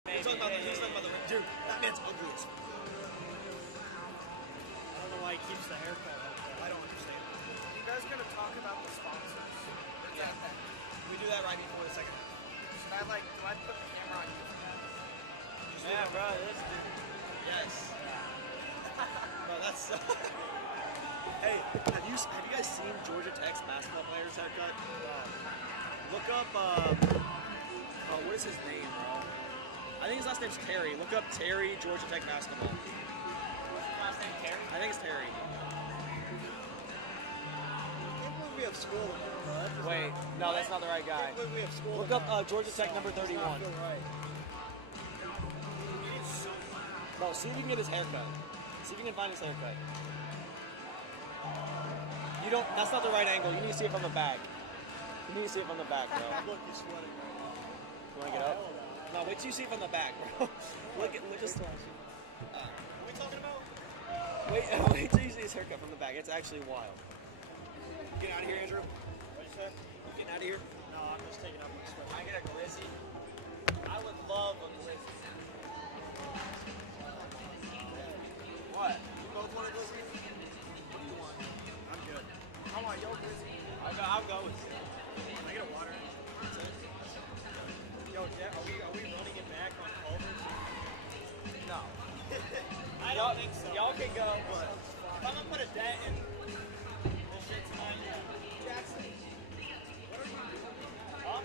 He's talking about the dude. That man's ugly as fuck. I don't know why he keeps the haircut like that. I don't understand. You guys gonna talk about the sponsors? Yeah. We do that right before the second. Should I do I put the camera on you for that? Yeah, bro, this dude. Yes. Bro, that's. Hey, have you guys seen Georgia Tech's basketball player's haircut? Look up. What is his name, bro? I think his last name's Terry. Look up Terry Georgia Tech basketball. Last name Terry? I think it's Terry. We have school tomorrow, bro. That does Wait, no, that's not the right guy. We have school Look up Georgia Tech number 31. Right. Bro, see if you can get his haircut. See if you can find his haircut. You don't. That's not the right angle. You need to see it from the back. You need to see it from the back, bro. Look, you're sweating right now. You want to get up? No, wait till you see it from the back, bro. Look just. What are we talking about? Wait till you see his haircut from the back. It's actually wild. Get out of here, Andrew. What'd you say? Get out of here. No, I'm just taking up my sweat. I get a glizzy. I would love a glizzy. What? You both want a glizzy? What do you want? I'm good. I want your glizzy. I'll go with you. Can I get a water? Yo, Jeff, are we running it back on Culver's? No. I don't think so. Y'all can go, but if I'm gonna put a dent in this shit tonight, Jackson. What are you doing? Huh?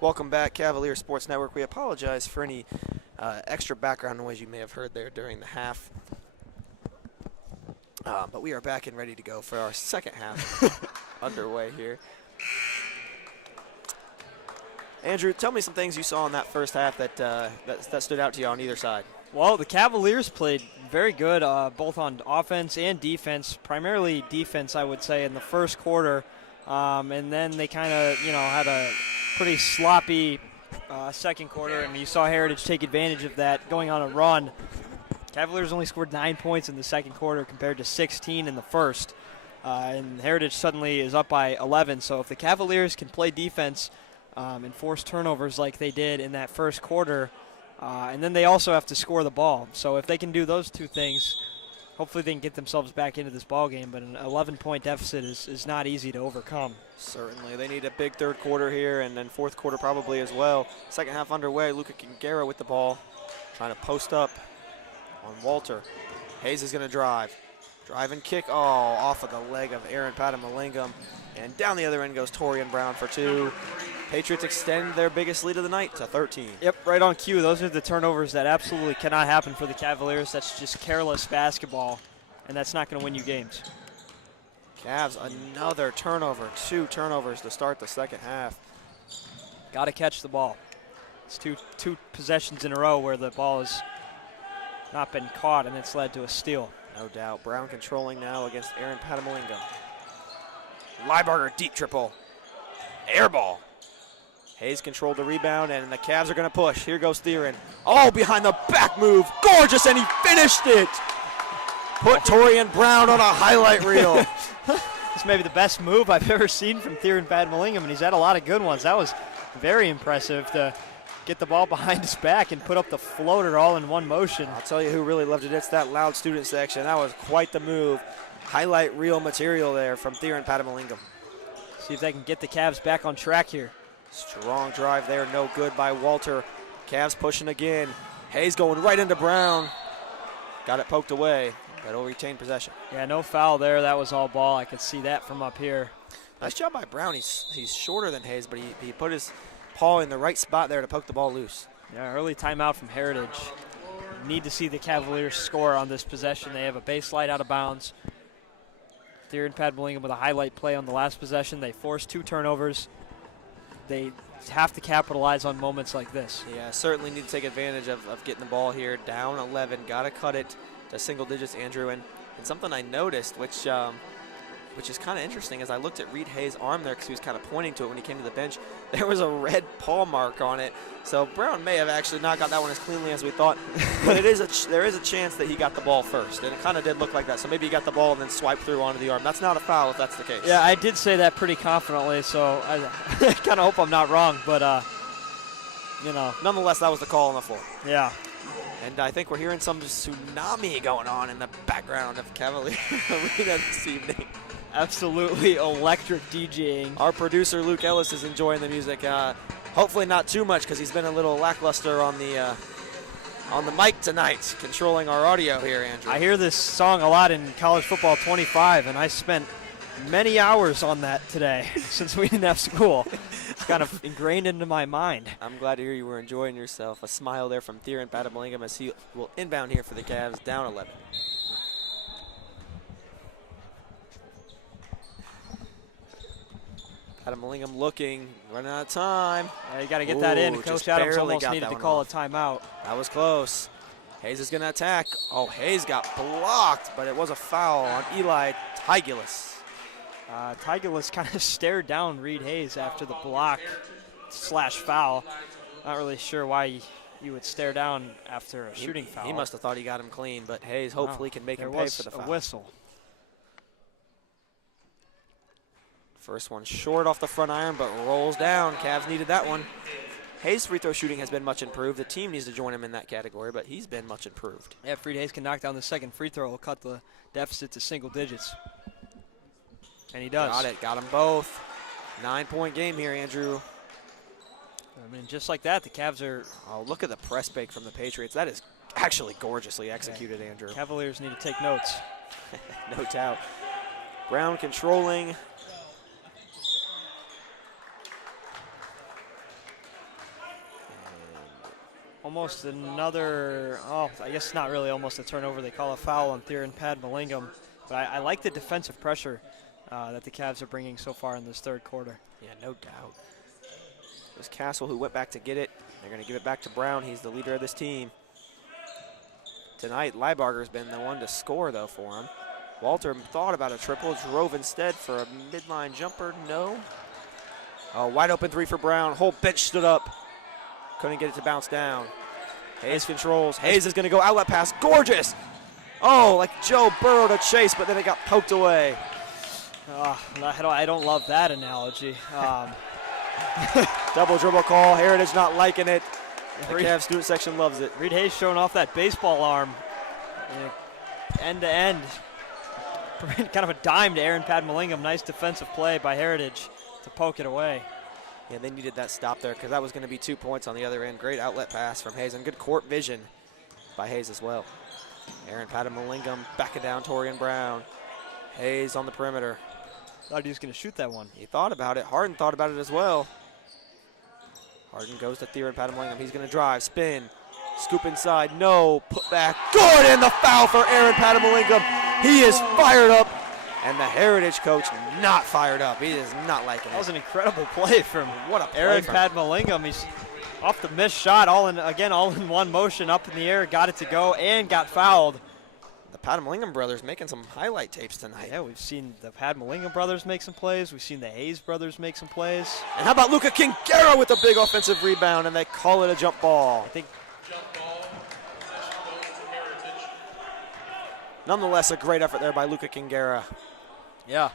Welcome back, Cavalier Sports Network. We apologize for any extra background noise you may have heard there during the half. But we are back and ready to go for our second half underway here. Andrew, tell me some things you saw in that first half that stood out to you on either side. Well, the Cavaliers played very good, both on offense and defense. Primarily defense, I would say, in the first quarter. And then they kind of, had a pretty sloppy second quarter, and you saw Heritage take advantage of that, going on a run. Cavaliers only scored 9 points in the second quarter compared to 16 in the first. And Heritage suddenly is up by 11. So if the Cavaliers can play defense and force turnovers like they did in that first quarter, and then they also have to score the ball. So if they can do those two things, hopefully they can get themselves back into this ball game. But an 11-point deficit is not easy to overcome. Certainly. They need a big third quarter here, and then fourth quarter probably as well. Second half underway. Luca Quingara with the ball, trying to post up on Walter. Hayes is going to drive. Drive and kick. Oh, off of the leg of Aaron Patamalingam. And down the other end goes Torian Brown for two. Patriots extend their biggest lead of the night to 13. Yep, right on cue. Those are the turnovers that absolutely cannot happen for the Cavaliers. That's just careless basketball, and that's not going to win you games. Cavs, another turnover. 2 turnovers to start the second half. Got to catch the ball. It's two possessions in a row where the ball has not been caught, and it's led to a steal. No doubt. Brown controlling now against Aaron Patamalingam. Liebarger, deep triple. Air ball. Hayes controlled the rebound, and the Cavs are going to push. Here goes Theron. Oh, behind the back move. Gorgeous, and he finished it. Put Torian Brown on a highlight reel. This may be the best move I've ever seen from Theron Patamalingam, and he's had a lot of good ones. That was very impressive to get the ball behind his back and put up the floater all in one motion. I'll tell you who really loved it. It's that loud student section. That was quite the move. Highlight reel material there from Theron Patamalingam. See if they can get the Cavs back on track here. Strong drive there, no good by Walter. Cavs pushing again. Hayes going right into Brown. Got it poked away, but he'll retain possession. Yeah, no foul there. That was all ball. I could see that from up here. Nice job by Brown. He's shorter than Hayes, but he put his paw in the right spot there to poke the ball loose. Yeah, early timeout from Heritage. Need to see the Cavaliers score on this possession. They have a base slide out of bounds. Theron Patamalingam with a highlight play on the last possession. They forced 2 turnovers. They have to capitalize on moments like this. Yeah, certainly need to take advantage of getting the ball here. Down 11, got to cut it to single digits, Andrew. And something I noticed, which is kind of interesting, as I looked at Reed Hayes' arm there because he was kind of pointing to it when he came to the bench, there was a red paw mark on it. So Brown may have actually not got that one as cleanly as we thought, but there is a chance that he got the ball first, and it kind of did look like that. So maybe he got the ball and then swiped through onto the arm. That's not a foul if that's the case. Yeah, I did say that pretty confidently, so I kind of hope I'm not wrong, but, Nonetheless, that was the call on the floor. Yeah. And I think we're hearing some tsunami going on in the background of Cavalier Arena this evening. Absolutely electric DJing. Our producer, Luke Ellis, is enjoying the music. Hopefully not too much because he's been a little lackluster on the mic tonight, controlling our audio here, Andrew. I hear this song a lot in College Football 25, and I spent many hours on that today since we didn't have school. It's kind of ingrained into my mind. I'm glad to hear you were enjoying yourself. A smile there from Theron Patamalingam as he will inbound here for the Cavs, down 11. Patamalingam looking, running out of time. Yeah, you got to get that in. Ooh, Coach Adams barely almost got needed that to one call off. a timeout. That was close. Hayes is going to attack. Oh, Hayes got blocked, but it was a foul on Eli Tigulis. Tigulis kind of stared down Reed Hayes after the block / foul. Not really sure why you would stare down after a shooting foul. He must have thought he got him clean, but Hayes hopefully can make him pay for the foul. There was a whistle. First one short off the front iron, but rolls down. Cavs needed that one. Hayes' free throw shooting has been much improved. The team needs to join him in that category, but he's been much improved. Yeah, if Reed Hayes can knock down the second free throw, he'll cut the deficit to single digits. And he does. Got it. Got them both. 9-point game here, Andrew. I mean, just like that, the Cavs are... Oh, look at the press bake from the Patriots. That is actually gorgeously executed, Andrew. Cavaliers need to take notes. No doubt. Brown controlling. almost another, oh, I guess not really almost a turnover. They call a foul on Theron Padmalingam. But I like the defensive pressure that the Cavs are bringing so far in this third quarter. Yeah, no doubt. It was Castle who went back to get it. They're going to give it back to Brown. He's the leader of this team. Tonight, Leibarger's been the one to score, though, for him. Walter thought about a triple, drove instead for a midline jumper. No. Oh, wide open three for Brown. Whole bench stood up. Couldn't get it to bounce down. Hayes controls. Hayes is going to go outlet pass. Gorgeous. Oh, like Joe Burrow to chase, but then it got poked away. I don't love that analogy. Double dribble call. Heritage not liking it. The Cavs student section loves it. Reed Hayes showing off that baseball arm. End to end. Kind of a dime to Aaron Padmalingam. Nice defensive play by Heritage to poke it away. Yeah, they needed that stop there because that was going to be 2 points on the other end. Great outlet pass from Hayes and good court vision by Hayes as well. Aaron Padmalingam backing down Torian Brown. Hayes on the perimeter. Thought he was going to shoot that one. He thought about it. Harden thought about it as well. Harden goes to Theron Padmalingam. He's going to drive, spin, scoop inside. No, put back. Good, and the foul for Aaron Padmalingam. He is fired up, and the Heritage coach not fired up. He is not liking it. That was an incredible play from What a play Aaron from Padmalingam. He's off the missed shot, all in one motion, up in the air, got it to go, and got fouled. The Padmalingam brothers making some highlight tapes tonight. Yeah, we've seen the Padmalingam brothers make some plays. We've seen the Hayes brothers make some plays. And how about Luca Kingara with a big offensive rebound, and they call it a jump ball. I think Nonetheless, a great effort there by Luca Kingara. Yeah,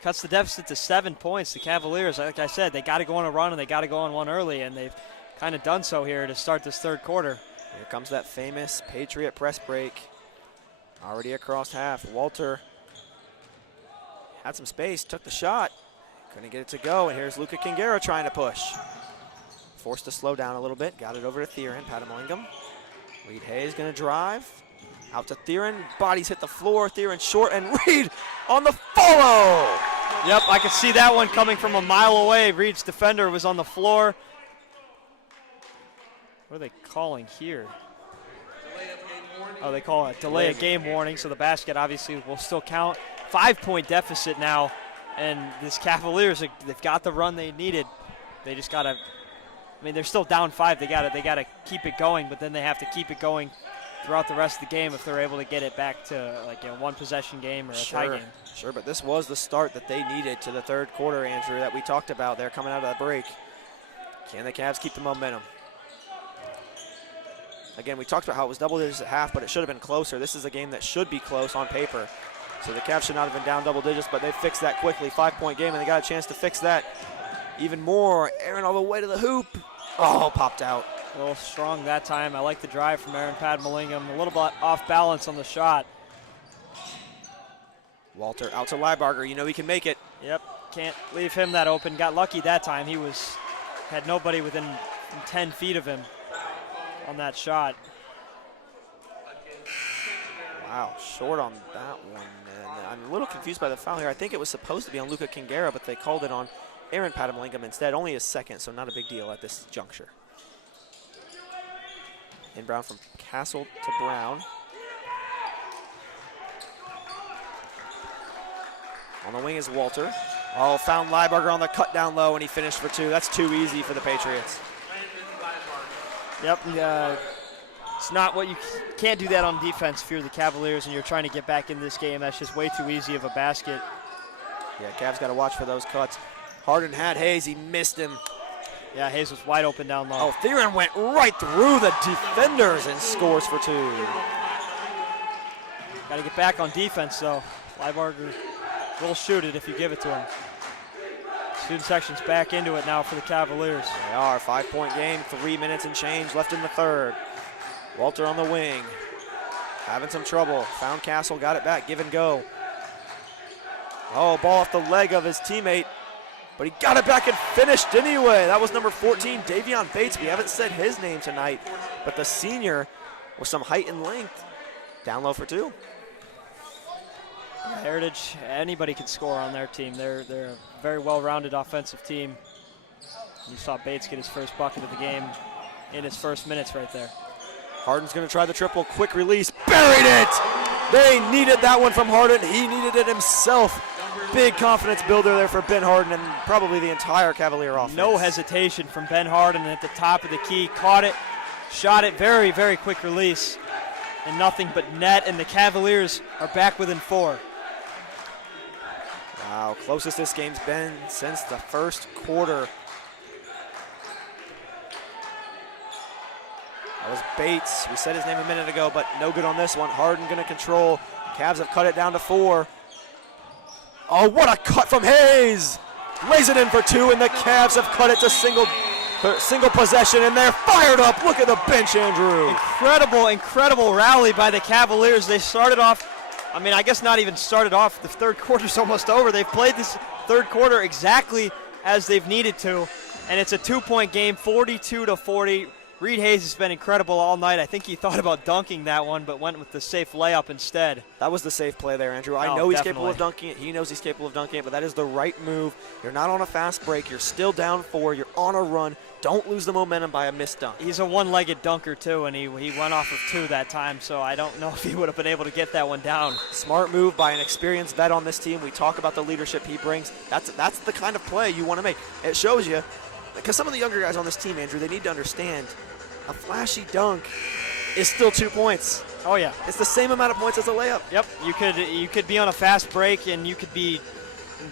cuts the deficit to 7 points. The Cavaliers, like I said, they got to go on a run and they got to go on one early, and they've kind of done so here to start this third quarter. Here comes that famous Patriot press break. Already across half. Walter had some space, took the shot. Couldn't get it to go, and here's Luca Kingara trying to push. Forced to slow down a little bit. Got it over to Theron Padmalingam. Reed Hayes going to drive. Out to Theron. Bodies hit the floor. Theron short, and Reed on the follow. Yep, I could see that one coming from a mile away. Reed's defender was on the floor. What are they calling here? Oh, they call it delay of game warning, so the basket obviously will still count. 5-point deficit now, and this Cavaliers, they've got the run they needed. They just got to, I mean, they're still down 5. They got to keep it going, but then they have to keep it going throughout the rest of the game if they're able to get it back to like a one-possession game or a tie game. Sure, but this was the start that they needed to the third quarter, Andrew, that we talked about there coming out of that break. Can the Cavs keep the momentum? Again, we talked about how it was double digits at half, but it should have been closer. This is a game that should be close on paper. So the Cavs should not have been down double digits, but they fixed that quickly. 5-point game, and they got a chance to fix that even more. Aaron all the way to the hoop. Oh, popped out. A little strong that time. I like the drive from Aaron Padmalingam. A little bit off balance on the shot. Walter out to Leibarger. You know he can make it. Yep, can't leave him that open. Got lucky that time. He had nobody within 10 feet of him on that shot. Wow, short on that one. And I'm a little confused by the foul here. I think it was supposed to be on Luca Kingara, but they called it on Aaron Padmalingam instead. Only a second, so not a big deal at this juncture. In Brown from Castle to Brown. On the wing is Walter. Oh, found Leibarger on the cut down low, and he finished for 2. That's too easy for the Patriots. Yep, it's not what you can't do that on defense if you're the Cavaliers and you're trying to get back in this game. That's just way too easy of a basket. Yeah, Cavs got to watch for those cuts. Harden had Hayes. He missed him. Yeah, Hayes was wide open down low. Oh, Theron went right through the defenders and scores for 2. Got to get back on defense, though. Leibarger will shoot it if you give it to him. Student section's back into it now for the Cavaliers. They are. 5-point game, 3 minutes and change left in the third. Walter on the wing. Having some trouble. Found Castle, got it back, give and go. Oh, ball off the leg of his teammate. But he got it back and finished anyway. That was number 14, Davion Bates. We haven't said his name tonight, but the senior with some height and length. Down low for 2. Heritage, anybody can score on their team. They're a very well-rounded offensive team. You saw Bates get his first bucket of the game in his first minutes right there. Harden's going to try the triple. Quick release. Buried it! They needed that one from Harden. He needed it himself. Big confidence builder there for Ben Harden and probably the entire Cavalier offense. No hesitation from Ben Harden at the top of the key. Caught it, shot it, very, very quick release. And nothing but net, and the Cavaliers are back within 4. Wow, closest this game's been since the first quarter. That was Bates. We said his name a minute ago, but no good on this one. Harden going to control. Cavs have cut it down to 4. Oh, what a cut from Hayes! Lays it in for 2, and the Cavs have cut it to single possession, and they're fired up. Look at the bench, Andrew. Incredible rally by the Cavaliers. They started off, I mean, I guess not even started off. The third quarter's almost over. They've played this third quarter exactly as they've needed to, and it's a 2-point game, 42-40. Reed Hayes has been incredible all night. I think he thought about dunking that one, but went with the safe layup instead. That was the safe play there, Andrew. I know he's capable of dunking it. He knows he's capable of dunking it, but that is the right move. You're not on a fast break. You're still down 4. You're on a run. Don't lose the momentum by a missed dunk. He's a one-legged dunker, too, and he went off of 2 that time, so I don't know if he would have been able to get that one down. Smart move by an experienced vet on this team. We talk about the leadership he brings. That's the kind of play you want to make. It shows you, because some of the younger guys on this team, Andrew, they need to understand a flashy dunk is still 2 points. Oh, yeah. It's the same amount of points as a layup. Yep, you could be on a fast break, and you could be,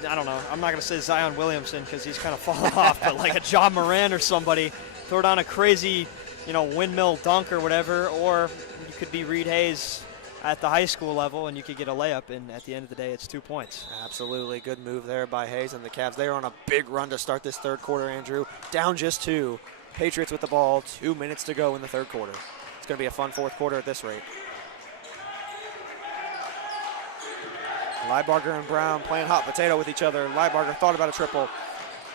I don't know, I'm not going to say Zion Williamson because he's kind of fallen off, but like a John Moran or somebody, throw down a crazy, windmill dunk or whatever, or you could be Reed Hayes at the high school level, and you could get a layup, and at the end of the day, it's 2 points. Absolutely. Good move there by Hayes and the Cavs. They are on a big run to start this third quarter, Andrew. Down just 2. Patriots with the ball, 2 minutes to go in the third quarter. It's going to be a fun fourth quarter at this rate. Liebarger and Brown playing hot potato with each other. Liebarger thought about a triple.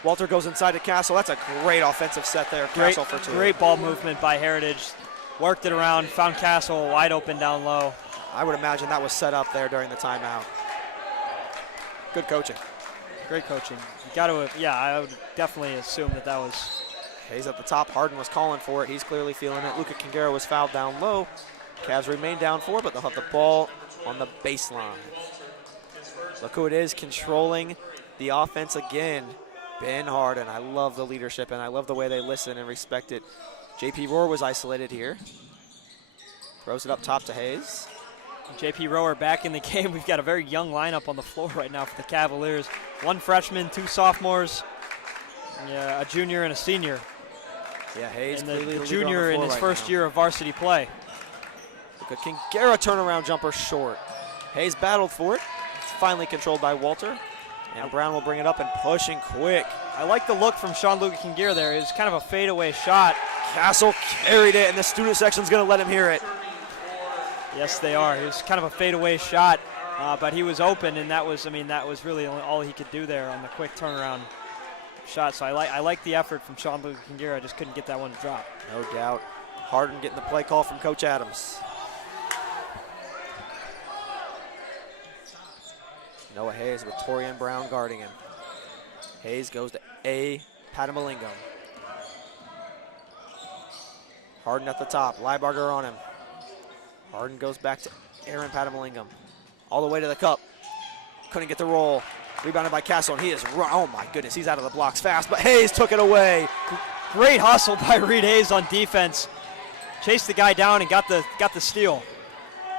Walter goes inside to Castle. That's a great offensive set there. Castle for 2. Great ball movement by Heritage. Worked it around, found Castle wide open down low. I would imagine that was set up there during the timeout. Good coaching. Great coaching. You got to, I would definitely assume that was. Hayes at the top. Harden was calling for it. He's clearly feeling it. Luka Kingera was fouled down low. Cavs remain down 4, but they'll have the ball on the baseline. Look who it is controlling the offense again. Ben Harden. I love the leadership, and I love the way they listen and respect it. J.P. Rohr was isolated here. Throws it up top to Hayes. J.P. Rohr back in the game. We've got a very young lineup on the floor right now for the Cavaliers. 1 freshman, 2 sophomores, a junior and a senior. Yeah, Hayes and clearly the junior in his first year of varsity play. Look at Kingera turnaround jumper short. Hayes battled for it. It's finally controlled by Walter. And Brown will bring it up and pushing quick. I like the look from Sean-Luca Kingera there. It was kind of a fadeaway shot. Castle carried it, and the student section's going to let him hear it. Yes, they are. It was kind of a fadeaway shot, but he was open, and that was really all he could do there on the quick turnaround shot. So I like the effort from Sean-Luca Kingera. I just couldn't get that one to drop. No doubt. Harden getting the play call from Coach Adams. Noah Hayes with Torian Brown guarding him. Hayes goes to A. Patamalingam. Harden at the top. Liebarger on him. Harden goes back to Aaron Patamalingam. All the way to the cup. Couldn't get the roll. Rebounded by Castle, and he is oh my goodness, he's out of the blocks fast, but Hayes took it away. Great hustle by Reed Hayes on defense. Chased the guy down and got the steal.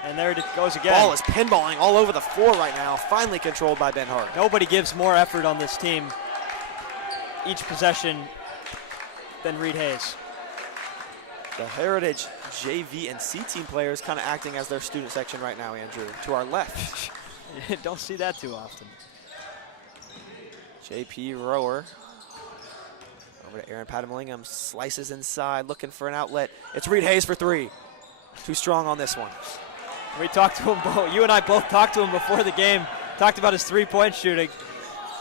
And there it goes again. Ball is pinballing all over the floor right now, finally controlled by Ben Harden. Nobody gives more effort on this team each possession than Reed Hayes. The Heritage JV and C team players kind of acting as their student section right now, Andrew, to our left. Don't see that too often. J.P. Rohr over to Aaron Patamalingam, slices inside, looking for an outlet. It's Reed Hayes for 3. Too strong on this one. We talked to him both. You and I both talked to him before the game. Talked about his three-point shooting.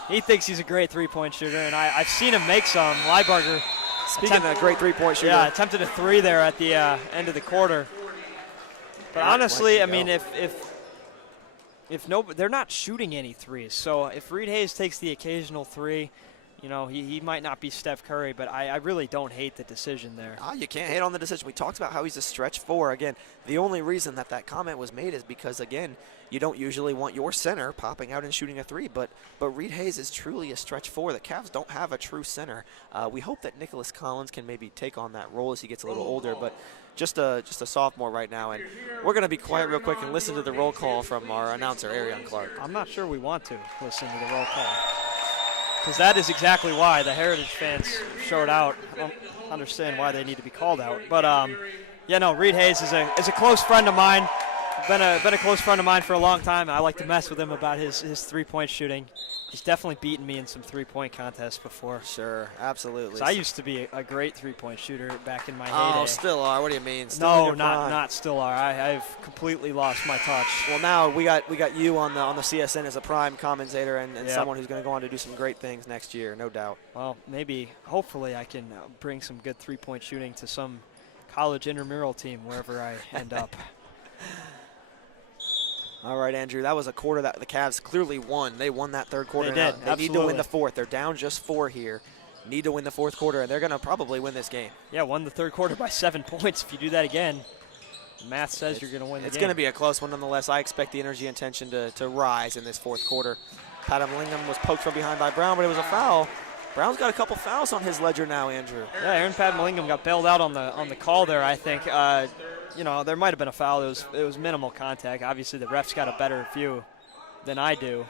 He thinks he's a great three-point shooter, and I've seen him make some. Liebarger, speaking of a great three-point shooter. Yeah, attempted a 3 there at the end of the quarter. But honestly, I mean, if no, they're not shooting any threes. So if Reed Hayes takes the occasional 3, You know, he might not be Steph Curry, but I really don't hate the decision there. You can't hate on the decision. We talked about how he's a stretch 4. Again, the only reason that comment was made is because, again, you don't usually want your center popping out and shooting a 3, but Reed Hayes is truly a stretch 4. The Cavs don't have a true center. We hope that Nicholas Collins can maybe take on that role as he gets a little older, but just a sophomore right now. And we're going to be quiet real quick and listen to the roll call from our announcer, Arion Clark. I'm not sure we want to listen to the roll call, because that is exactly why the Heritage fans showed out. I don't understand why they need to be called out. But, yeah, no, Reed Hayes is a close friend of mine. Been a close friend of mine for a long time. I like to mess with him about his three-point shooting. He's definitely beaten me in some three-point contests before. Sure, absolutely. I used to be a great three-point shooter back in my heyday. Oh, still are. What do you mean? Still No, in your prime? not still are. I've completely lost my touch. Well, now we got you on the CSN as a prime commentator and Yep. someone who's going to go on to do some great things next year, no doubt. Well, hopefully I can bring some good three-point shooting to some college intramural team wherever I end up. All right, Andrew, that was a quarter that the Cavs clearly won. They won that third quarter. They Now, did, they need to absolutely. win the fourth. They're down just 4 here. Need to win the fourth quarter, and they're going to probably win this game. Yeah, won the third quarter by 7 points. If you do that again, the math says you're going to win the game. It's going to be a close one nonetheless. I expect the energy and tension to rise in this fourth quarter. Pat Lingham was poked from behind by Brown, but it was a foul. Brown's got a couple fouls on his ledger now, Andrew. Yeah, Aaron Padmalingam got bailed out on the call there, I think. You know, there might have been a foul. It was minimal contact. Obviously, the ref's got a better view than I do.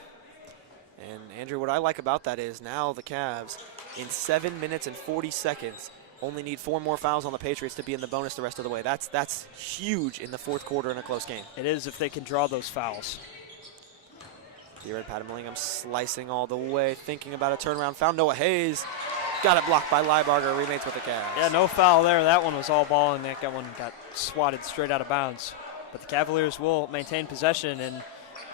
And, Andrew, what I like about that is now the Cavs, in 7 minutes and 40 seconds, only need 4 more fouls on the Patriots to be in the bonus the rest of the way. That's huge in the fourth quarter in a close game. It is if they can draw those fouls. Here at Pat Lingham slicing all the way, thinking about a turnaround. Found Noah Hayes. Got it blocked by Liebarger, remains with the Cavs. Yeah, no foul there. That one was all ball, and that one got swatted straight out of bounds. But the Cavaliers will maintain possession, and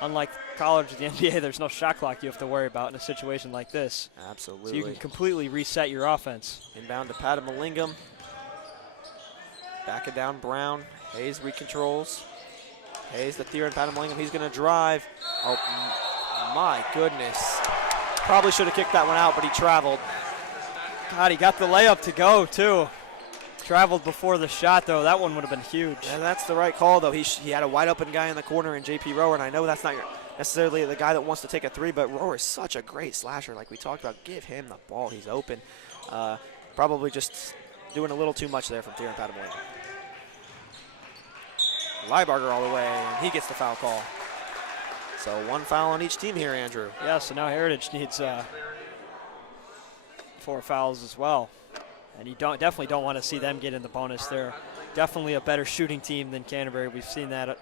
unlike college or the NBA, there's no shot clock you have to worry about in a situation like this. Absolutely. So you can completely reset your offense. Inbound to Pat Lingham. Back it down, Brown. Hayes recontrols. Hayes, the Theron Pat Lingham, he's going to drive. Oh, my goodness. Probably should have kicked that one out, but he traveled. God, he got the layup to go, too. Traveled before the shot, though. That one would have been huge. And that's the right call, though. He had a wide-open guy in the corner in J.P. Rower, and I know that's not necessarily the guy that wants to take a 3, but Rower is such a great slasher. Like we talked about, give him the ball. He's open. Probably just doing a little too much there from Theron Pat Lingham. Liebarger all the way, and he gets the foul call. So 1 foul on each team here, Andrew. Yeah, so now Heritage needs 4 fouls as well. And you definitely don't want to see them get in the bonus. They're definitely a better shooting team than Canterbury. We've seen that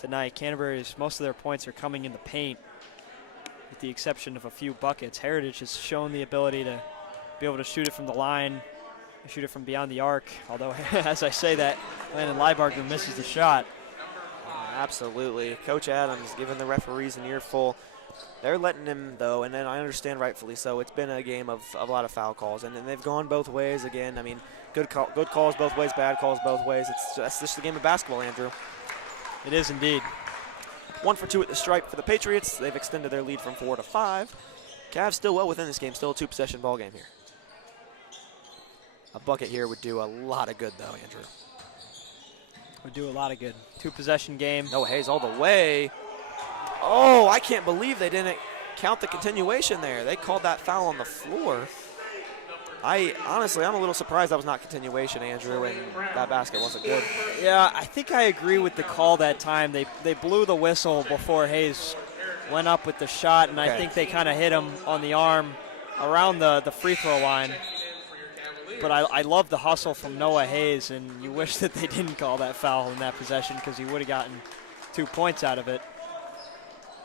tonight. Canterbury's, most of their points are coming in the paint, with the exception of a few buckets. Heritage has shown the ability to be able to shoot it from the line, shoot it from beyond the arc. Although, as I say that, Landon Liebarger misses the shot. Absolutely. Coach Adams giving the referees an earful. They're letting him, though, and then I understand rightfully so. It's been a game of a lot of foul calls, and they've gone both ways again. I mean, good calls both ways, bad calls both ways. That's just the game of basketball, Andrew. It is indeed. 1 for 2 at the stripe for the Patriots. They've extended their lead from 4 to 5. Cavs still well within this game, still a 2-possession ball game here. A bucket here would do a lot of good, though, Andrew. Would do a lot of good. 2-possession game. No, Hayes all the way. Oh, I can't believe they didn't count the continuation there. They called that foul on the floor. Honestly, I'm a little surprised that was not continuation, Andrew, and that basket wasn't good. Yeah, I think I agree with the call that time. They blew the whistle before Hayes went up with the shot, and Okay. I think they kind of hit him on the arm around the free throw line. But I love the hustle from Noah Hayes, and you wish that they didn't call that foul in that possession because he would have gotten 2 points out of it.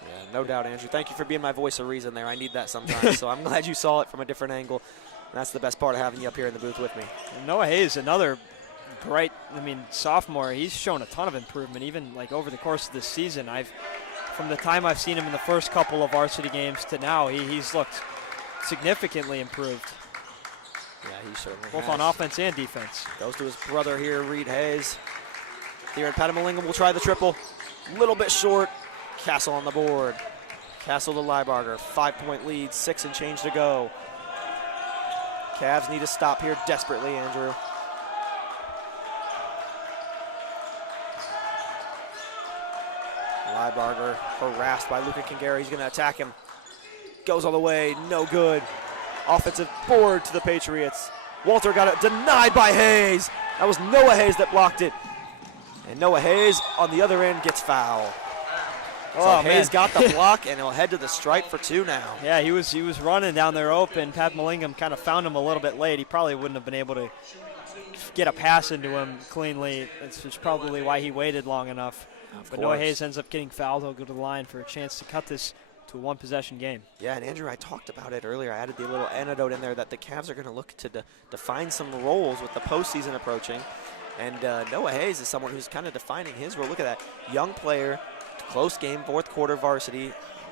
Yeah, no doubt, Andrew. Thank you for being my voice of reason there. I need that sometimes, so I'm glad you saw it from a different angle. And that's the best part of having you up here in the booth with me. And Noah Hayes, another bright, sophomore. He's shown a ton of improvement, even like over the course of this season. From the time I've seen him in the first couple of varsity games to now, he's looked significantly improved, Yeah, he certainly both has. on offense and defense. Goes to his brother here, Reed Hayes. Here at Patamalingam will try the triple. Little bit short. Castle on the board. Castle to Liebarger. 5-point lead, 6 and change to go. Cavs need to stop here desperately, Andrew. Liebarger harassed by Luca Kingera. He's going to attack him. Goes all the way, no good. Offensive board to the Patriots. Walter got it denied by Hayes. That was Noah Hayes that blocked it. And Noah Hayes on the other end gets foul. So Hayes got the block, and he'll head to the stripe for 2 now. Yeah, he was running down there open. Pat Mallingham kind of found him a little bit late. He probably wouldn't have been able to get a pass into him cleanly. That's probably why he waited long enough. But Noah Hayes ends up getting fouled. He'll go to the line for a chance to cut this to a one-possession game. Yeah, and Andrew, I talked about it earlier. I added the little anecdote in there that the Cavs are going to look to define some roles with the postseason approaching. And Noah Hayes is someone who's kind of defining his role. Look at that. Young player, close game, fourth quarter varsity.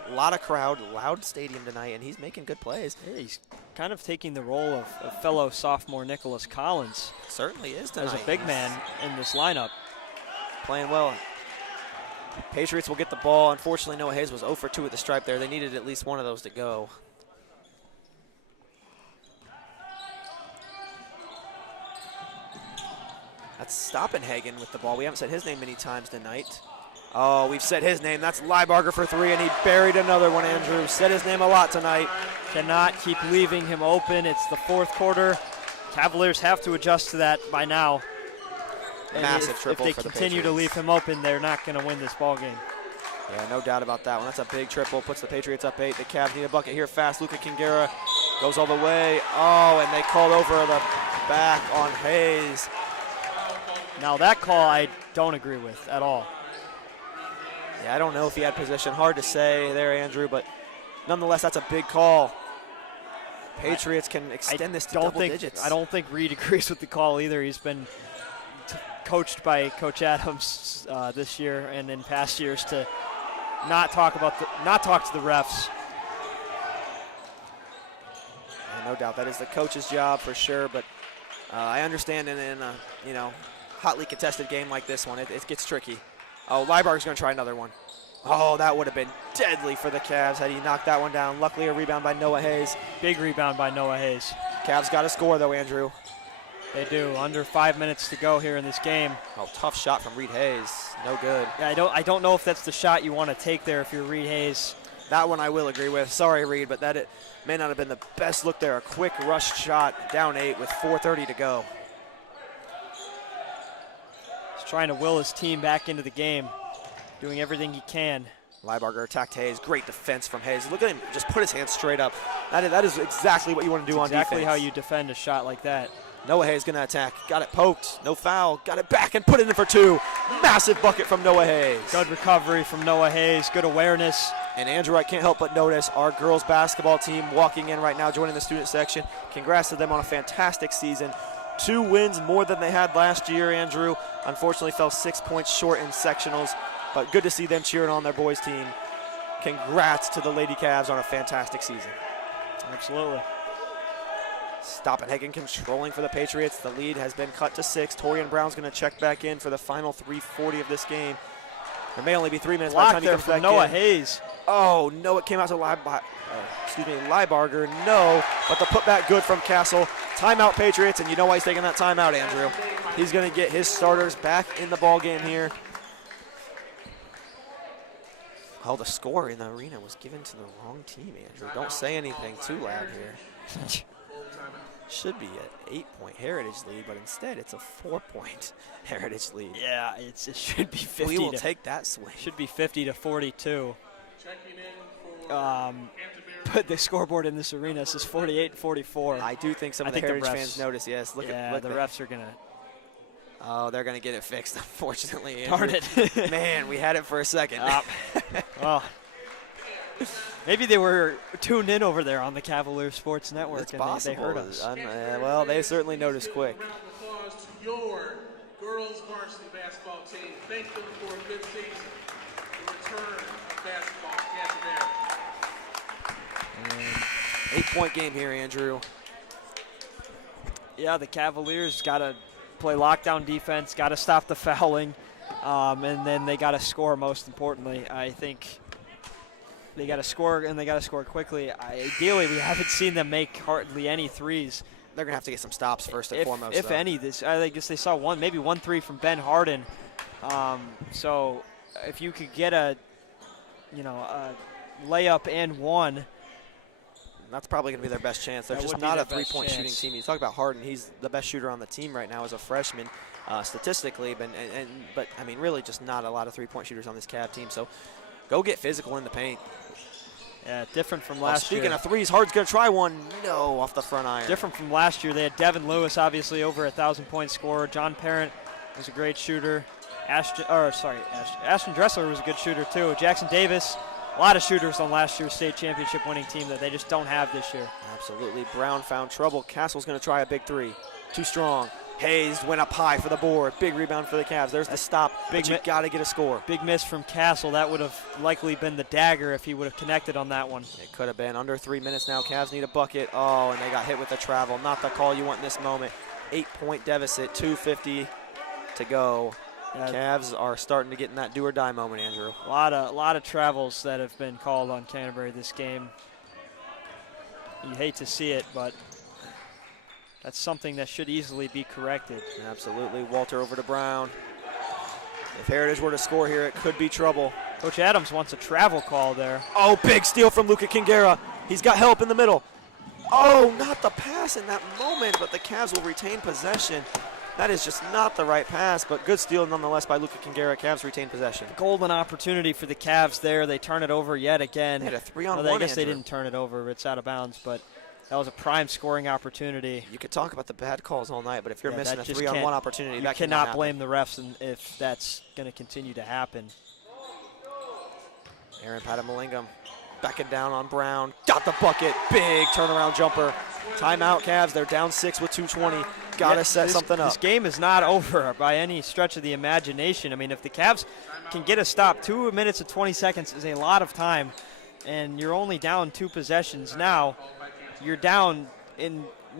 A lot of crowd, loud stadium tonight, and he's making good plays. Yeah, he's kind of taking the role of fellow sophomore Nicholas Collins. Certainly is tonight. As a big man in this lineup. Playing well. Patriots will get the ball. Unfortunately, Noah Hayes was 0 for 2 at the stripe there. They needed at least one of those to go. That's Stoppenhagen with the ball. We haven't said his name many times tonight. Oh, we've said his name. That's Liebarger for 3, and he buried another one, Andrew. Said his name a lot tonight. Cannot keep leaving him open. It's the fourth quarter. Cavaliers have to adjust to that by now. Massive triple if for they the continue to leave him open, they're not going to win this ball game. Yeah, no doubt about that one. That's a big triple. Puts the Patriots up 8. The Cavs need a bucket here fast. Luca Kingera goes all the way. Oh, and they called over the back on Hayes. Now that call I don't agree with at all. Yeah, I don't know if he had position. Hard to say there, Andrew, but nonetheless, that's a big call. Patriots can extend this to double digits. I don't think Reed agrees with the call either. He's been coached by Coach Adams this year and in past years to not talk to the refs. Yeah, no doubt that is the coach's job for sure, but I understand in a hotly contested game like this one, it gets tricky. Oh, Liebarger's going to try another one. Oh, that would have been deadly for the Cavs had he knocked that one down. Luckily, a rebound by Noah Hayes. Big rebound by Noah Hayes. Cavs got to score, though, Andrew. They do. Under 5 minutes to go here in this game. Oh, tough shot from Reed Hayes. No good. Yeah, I don't know if that's the shot you want to take there if you're Reed Hayes. That one I will agree with. Sorry, Reed, but it may not have been the best look there. A quick rush shot, down 8 with 4:30 to go. He's trying to will his team back into the game, doing everything he can. Liebarger attacked Hayes. Great defense from Hayes. Look at him just put his hands straight up. That is exactly what you want to do on defense. Exactly how you defend a shot like that. Noah Hayes going to attack. Got it poked. No foul. Got it back and put it in for 2. Massive bucket from Noah Hayes. Good recovery from Noah Hayes. Good awareness. And Andrew, I can't help but notice our girls basketball team walking in right now, joining the student section. Congrats to them on a fantastic season. 2 wins more than they had last year, Andrew. Unfortunately fell 6 points short in sectionals, but good to see them cheering on their boys team. Congrats to the Lady Cavs on a fantastic season. Absolutely. Stoppenhagen controlling for the Patriots. The lead has been cut to 6. Torian Brown's going to check back in for the final 3:40 of this game. There may only be 3 minutes by the time he comes back in. Noah Hayes. Oh, no, it came out to Liebarger. No, but the putback good from Castle. Timeout, Patriots, and you know why he's taking that timeout, Andrew. He's going to get his starters back in the ball game here. Oh, the score in the arena was given to the wrong team, Andrew. Don't say anything too loud here. Should be an 8-point Heritage lead, but instead it's a 4-point Heritage lead. Yeah, it should be 50. We will take that swing. Should be 50 to 42. But the scoreboard in this arena says 48-44. I do think some of the Heritage fans notice. Yes, look at the refs are gonna. Oh, they're gonna get it fixed, unfortunately. Darn it! Man, we had it for a second. Well. Maybe they were tuned in over there on the Cavaliers Sports Network. It's and possible. They heard us. Well, they certainly noticed quick. Applause to your girls varsity basketball team. Thank them for a good season. The return of basketball. Canterbury. 8-point game here, Andrew. Yeah, the Cavaliers got to play lockdown defense, got to stop the fouling, and then they got to score. Most importantly, I think. They got to score, and they got to score quickly. Ideally, we haven't seen them make hardly any threes They're going to have to get some stops first and foremost. If any, I guess they saw maybe 1 3 from Ben Harden. So if you could get a layup and one, that's probably going to be their best chance. They're just not a three-point shooting team. You talk about Harden; he's the best shooter on the team right now as a freshman, statistically. But I mean, really, just not a lot of three-point shooters on this Cav team. So go get physical in the paint. Yeah, different from last year. Speaking of threes, Harden's going to try one. No, off the front iron. Different from last year. They had Devin Lewis, obviously, over 1,000-point scorer. John Parent was a great shooter. Ashton Dressler was a good shooter, too. Jackson Davis, a lot of shooters on last year's state championship winning team that they just don't have this year. Absolutely. Brown found trouble. Castle's going to try a big three. Too strong. Hayes went up high for the board. Big rebound for the Cavs. There's the stop. But you got to get a score. Big miss from Castle. That would have likely been the dagger if he would have connected on that one. It could have been. Under 3 minutes now. Cavs need a bucket. Oh, and they got hit with the travel. Not the call you want in this moment. 8-point deficit. 2:50 to go. Cavs are starting to get in that do-or-die moment, Andrew. A lot of travels that have been called on Canterbury this game. You hate to see it, but that's something that should easily be corrected. Absolutely. Walter over to Brown. If Heritage were to score here, it could be trouble. Coach Adams wants a travel call there. Oh, big steal from Luka Kingera. He's got help in the middle. Oh, not the pass in that moment, but the Cavs will retain possession. That is just not the right pass, but good steal nonetheless by Luka Kingera. Cavs retain possession. Golden opportunity for the Cavs there. They turn it over yet again. They had a 3-on-1. I guess they didn't turn it over. It's out of bounds, but that was a prime scoring opportunity. You could talk about the bad calls all night, but if you're missing a 3-on-1 opportunity, you that cannot blame the refs if that's going to continue to happen. Aaron Patamalingam backing down on Brown. Got the bucket. Big turnaround jumper. Timeout, Cavs. They're down 6 with 2:20. Got to set something up. This game is not over by any stretch of the imagination. I mean, if the Cavs can get a stop, 2 minutes and 20 seconds is a lot of time, and you're only down 2 possessions now. You're down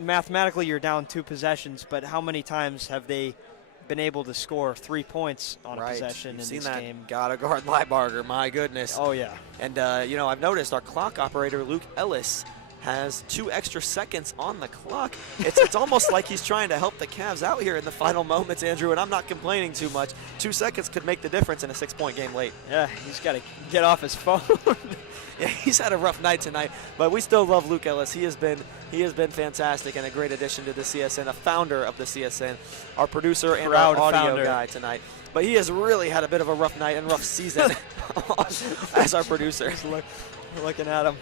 mathematically you're down 2 possessions, but how many times have they been able to score 3 points on a possession in this game? Gotta guard Leibarger, my goodness. Oh, yeah. And, I've noticed our clock operator, Luke Ellis, has 2 extra seconds on the clock. It's almost like he's trying to help the Cavs out here in the final moments, Andrew, and I'm not complaining too much. 2 seconds could make the difference in a 6-point game late. Yeah, he's got to get off his phone. Yeah, he's had a rough night tonight, but we still love Luke Ellis. He has been fantastic and a great addition to the CSN, a founder of the CSN, our producer and our audio guy tonight. But he has really had a bit of a rough night and rough season as our producer. Looking at him.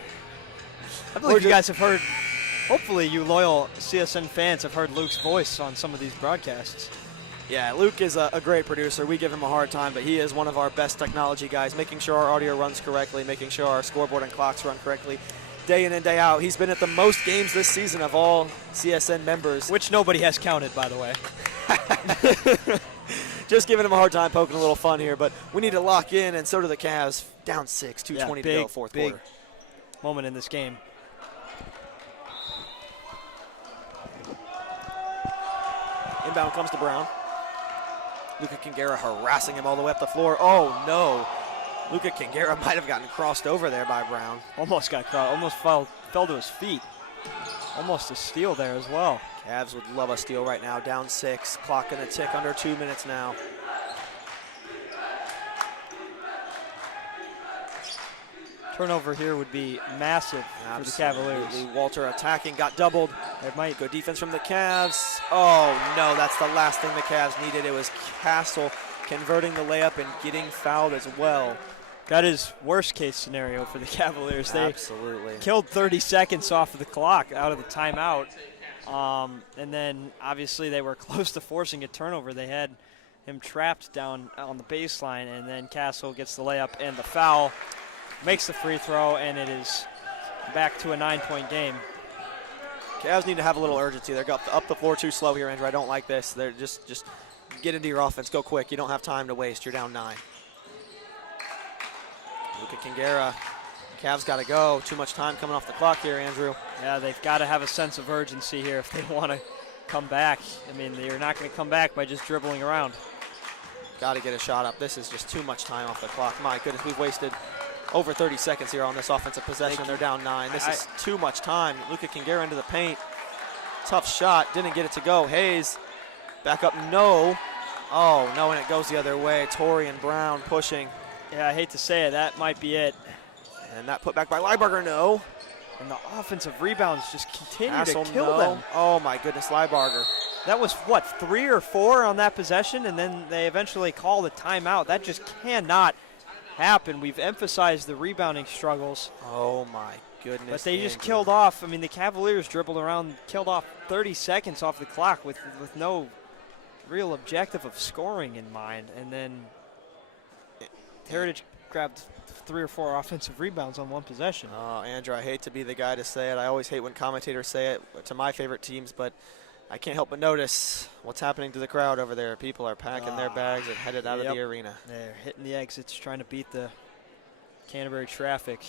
I believe you guys have heard, hopefully you loyal CSN fans have heard Luke's voice on some of these broadcasts. Yeah, Luke is a great producer. We give him a hard time, but he is one of our best technology guys, making sure our audio runs correctly, making sure our scoreboard and clocks run correctly day in and day out. He's been at the most games this season of all CSN members. Which nobody has counted, by the way. Just giving him a hard time, poking a little fun here, but we need to lock in, and so do the Cavs. Down 6, 2:20 to go, fourth quarter. Moment in this game. Inbound comes to Brown. Luka Kingera harassing him all the way up the floor. Oh, no. Luka Kingera might have gotten crossed over there by Brown. Almost got crossed. Almost fell to his feet. Almost a steal there as well. Cavs would love a steal right now. Down 6. Clock going to tick under 2 minutes now. Turnover here would be massive for the Cavaliers. Walter attacking, got doubled. It might go defense from the Cavs. Oh, no, that's the last thing the Cavs needed. It was Castle converting the layup and getting fouled as well. That is worst case scenario for the Cavaliers. They absolutely killed 30 seconds off of the clock out of the timeout. And then obviously they were close to forcing a turnover. They had him trapped down on the baseline, and then Castle gets the layup and the foul. Makes the free throw, and it is back to a 9-point game. Cavs need to have a little urgency. They're up the floor too slow here, Andrew. I don't like this. They're just get into your offense. Go quick. You don't have time to waste. You're down 9. Luka Kingera. Cavs got to go. Too much time coming off the clock here, Andrew. Yeah, they've got to have a sense of urgency here if they want to come back. I mean, they're not going to come back by just dribbling around. Got to get a shot up. This is just too much time off the clock. My goodness, we've wasted over 30 seconds here on this offensive possession. They're down 9. This is too much time. Luka Kingera into the paint. Tough shot, didn't get it to go. Hayes, back up, no. Oh, no, and it goes the other way. Torian Brown pushing. Yeah, I hate to say it, that might be it. And that put back by Liebarger, no. And the offensive rebounds just continue Hassel, to kill no. them. Oh, my goodness, Liebarger. That was, what, 3 or 4 on that possession, and then they eventually called a timeout. That just cannot happen. We've emphasized the rebounding struggles. Oh, my goodness. But they just Andrew. killed off. I mean, the Cavaliers dribbled around, killed off 30 seconds off the clock with no real objective of scoring in mind. And then Heritage grabbed 3 or 4 offensive rebounds on one possession. Oh, Andrew, I hate to be the guy to say it. I always hate when commentators say it to my favorite teams, but I can't help but notice what's happening to the crowd over there. People are packing their bags and headed out of the arena. They're hitting the exits, trying to beat the Canterbury traffic.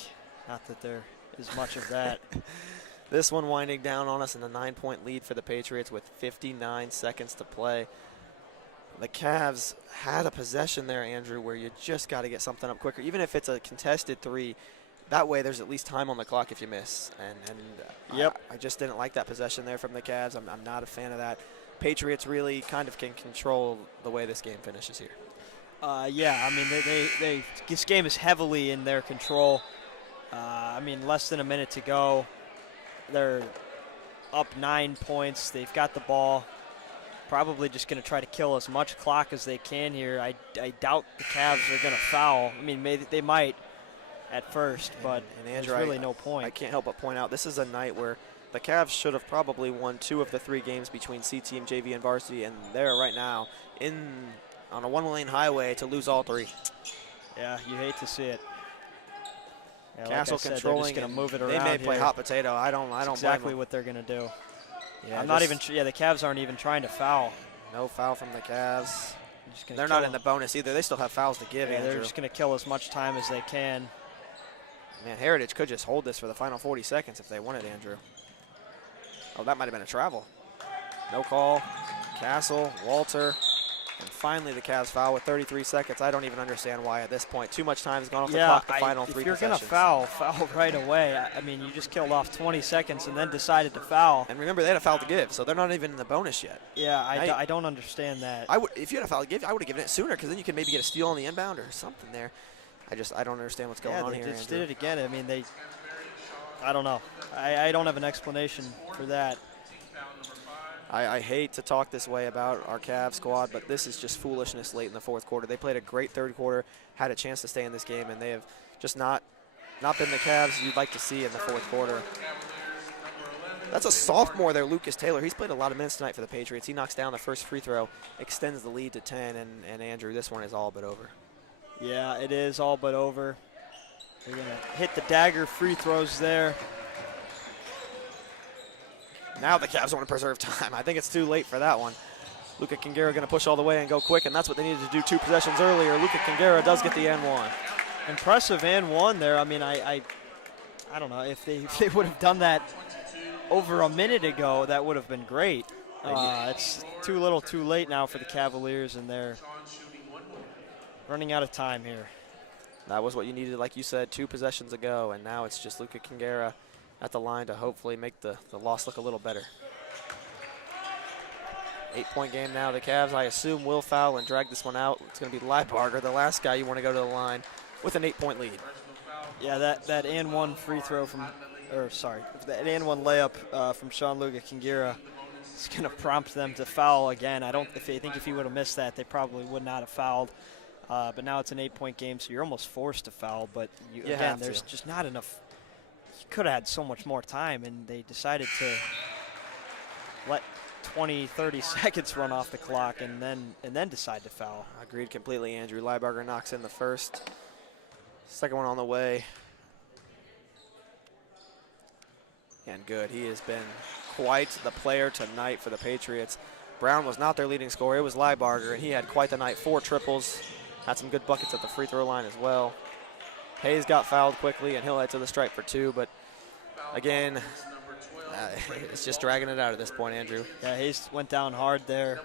Not that there is much of that. This one winding down on us in a 9-point lead for the Patriots with 59 seconds to play. The Cavs had a possession there, Andrew, where you just got to get something up quicker. Even if it's a contested 3, that way there's at least time on the clock if you miss. And Yep. I just didn't like that possession there from the Cavs. I'm not a fan of that. Patriots really kind of can control the way this game finishes here. Yeah, I mean, this game is heavily in their control. I mean, less than a minute to go. They're up 9 points. They've got the ball. Probably just going to try to kill as much clock as they can here. I doubt the Cavs are going to foul. I mean, maybe they might at first, but Andrew, there's really no point. I can't help but point out this is a night where the Cavs should have probably won 2 of the 3 games between C Team, JV, and varsity, and they're right now on a 1-lane highway to lose all 3. Yeah, you hate to see it. Yeah, Castle like I said, controlling. They're just going to move it around. They may play here. hot potato. I don't That's blame exactly them. what they're going to do. Yeah, I'm not even. Yeah, the Cavs aren't even trying to foul. No foul from the Cavs. They're They're not in the bonus either. They still have fouls to give, Yeah, Andrew. they're just going to kill as much time as they can. Man, Heritage could just hold this for the final 40 seconds if they wanted, Andrew. Oh, that might have been a travel. No call. Castle, Walter, and finally the Cavs foul with 33 seconds. I don't even understand why at this point. Too much time has gone off the clock, the final 3 if you're possessions. going to foul right away. I mean, you just killed off 20 seconds and then decided to foul. And remember, they had a foul to give, so they're not even in the bonus yet. Yeah, I don't understand that. If you had a foul to give, I would have given it sooner, because then you could maybe get a steal on the inbound or something there. I don't understand what's going on here, Yeah, they just Andrew. did it again. I mean, I don't know. I don't have an explanation for that. I hate to talk this way about our Cavs squad, but this is just foolishness late in the 4th quarter. They played a great 3rd quarter, had a chance to stay in this game, and they have just not been the Cavs you'd like to see in the 4th quarter. That's a sophomore there, Lucas Taylor. He's played a lot of minutes tonight for the Patriots. He knocks down the first free throw, extends the lead to 10, and Andrew, this one is all but over. Yeah, it is all but over. They're going to hit the dagger free throws there. Now the Cavs want to preserve time. I think it's too late for that one. Luka Kingera going to push all the way and go quick, and that's what they needed to do 2 possessions earlier. Luka Kingera does get the N1. Impressive and 1 there. I mean, I don't know. If they would have done that over a minute ago, that would have been great. It's too little too late now for the Cavaliers, and they're running out of time here. That was what you needed, like you said, 2 possessions ago, and now it's just Luka Kingera at the line to hopefully make the loss look a little better. 8-point game now. The Cavs, I assume, will foul and drag this one out. It's going to be Liebarger, the last guy you want to go to the line with an 8-point lead. Yeah, that and 1 free throw that and 1 layup from Sean Luka Kingera is going to prompt them to foul again. I think if he would have missed that, they probably would not have fouled. But now it's an 8-point game, so you're almost forced to foul. But again, there's just not enough. You could have had so much more time, and they decided to let 20, 30 seconds run off the clock and then decide to foul. Agreed completely, Andrew. Liebarger knocks in the first. Second one on the way. And good. He has been quite the player tonight for the Patriots. Brown was not their leading scorer. It was Liebarger, and he had quite the night. 4 triples. Had some good buckets at the free throw line as well. Hayes got fouled quickly, and he'll head to the stripe for 2. But, again, it's just dragging it out at this point, Andrew. Yeah, Hayes went down hard there.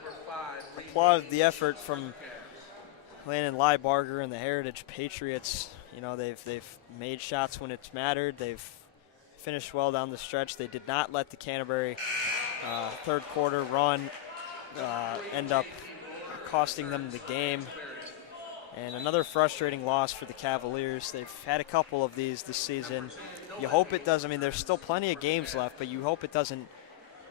Applaud the effort from Landon Liebarger and the Heritage Patriots. You know, they've made shots when it's mattered. They've finished well down the stretch. They did not let the Canterbury third quarter run end up costing them the game. And another frustrating loss for the Cavaliers. They've had a couple of these this season. You hope it does. I mean, there's still plenty of games left, but you hope it doesn't,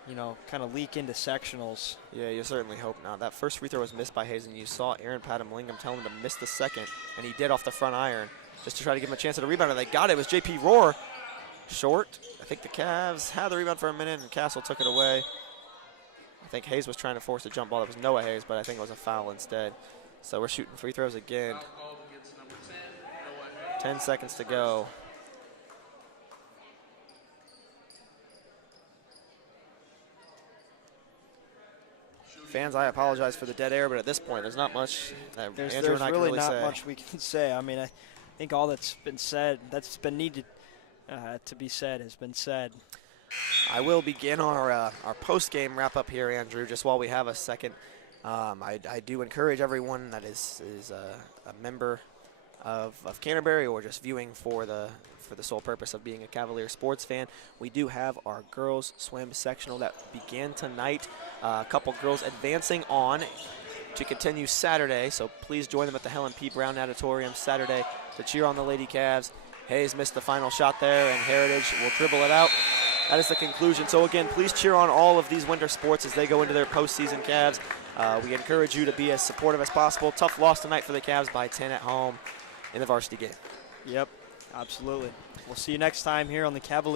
kind of leak into sectionals. Yeah, you certainly hope not. That first free throw was missed by Hayes, and you saw Aaron Padam-Lingham tell him to miss the second, and he did off the front iron just to try to give him a chance at a rebound, and they got it. It was J.P. Rohr. Short. I think the Cavs had the rebound for a minute, and Castle took it away. I think Hayes was trying to force a jump ball. It was Noah Hayes, but I think it was a foul instead. So we're shooting free throws again. 10 seconds to go. Fans, I apologize for the dead air, but at this point, there's not much that There's Andrew and I really can really not say. much we can say. I mean, I think all that's been said, that's been needed to be said, has been said. I will begin our post-game wrap-up here, Andrew, just while we have a second. I do encourage everyone that is a member of Canterbury or just viewing for the sole purpose of being a Cavalier sports fan. We do have our girls swim sectional that began tonight. A couple girls advancing on to continue Saturday, so please join them at the Helen P. Brown Auditorium Saturday to cheer on the Lady Cavs. Hayes missed the final shot there, and Heritage will dribble it out. That is the conclusion. So again, please cheer on all of these winter sports as they go into their postseason, Cavs. We encourage you to be as supportive as possible. Tough loss tonight for the Cavs by 10 at home in the varsity game. Yep, absolutely. We'll see you next time here on the Cavaliers.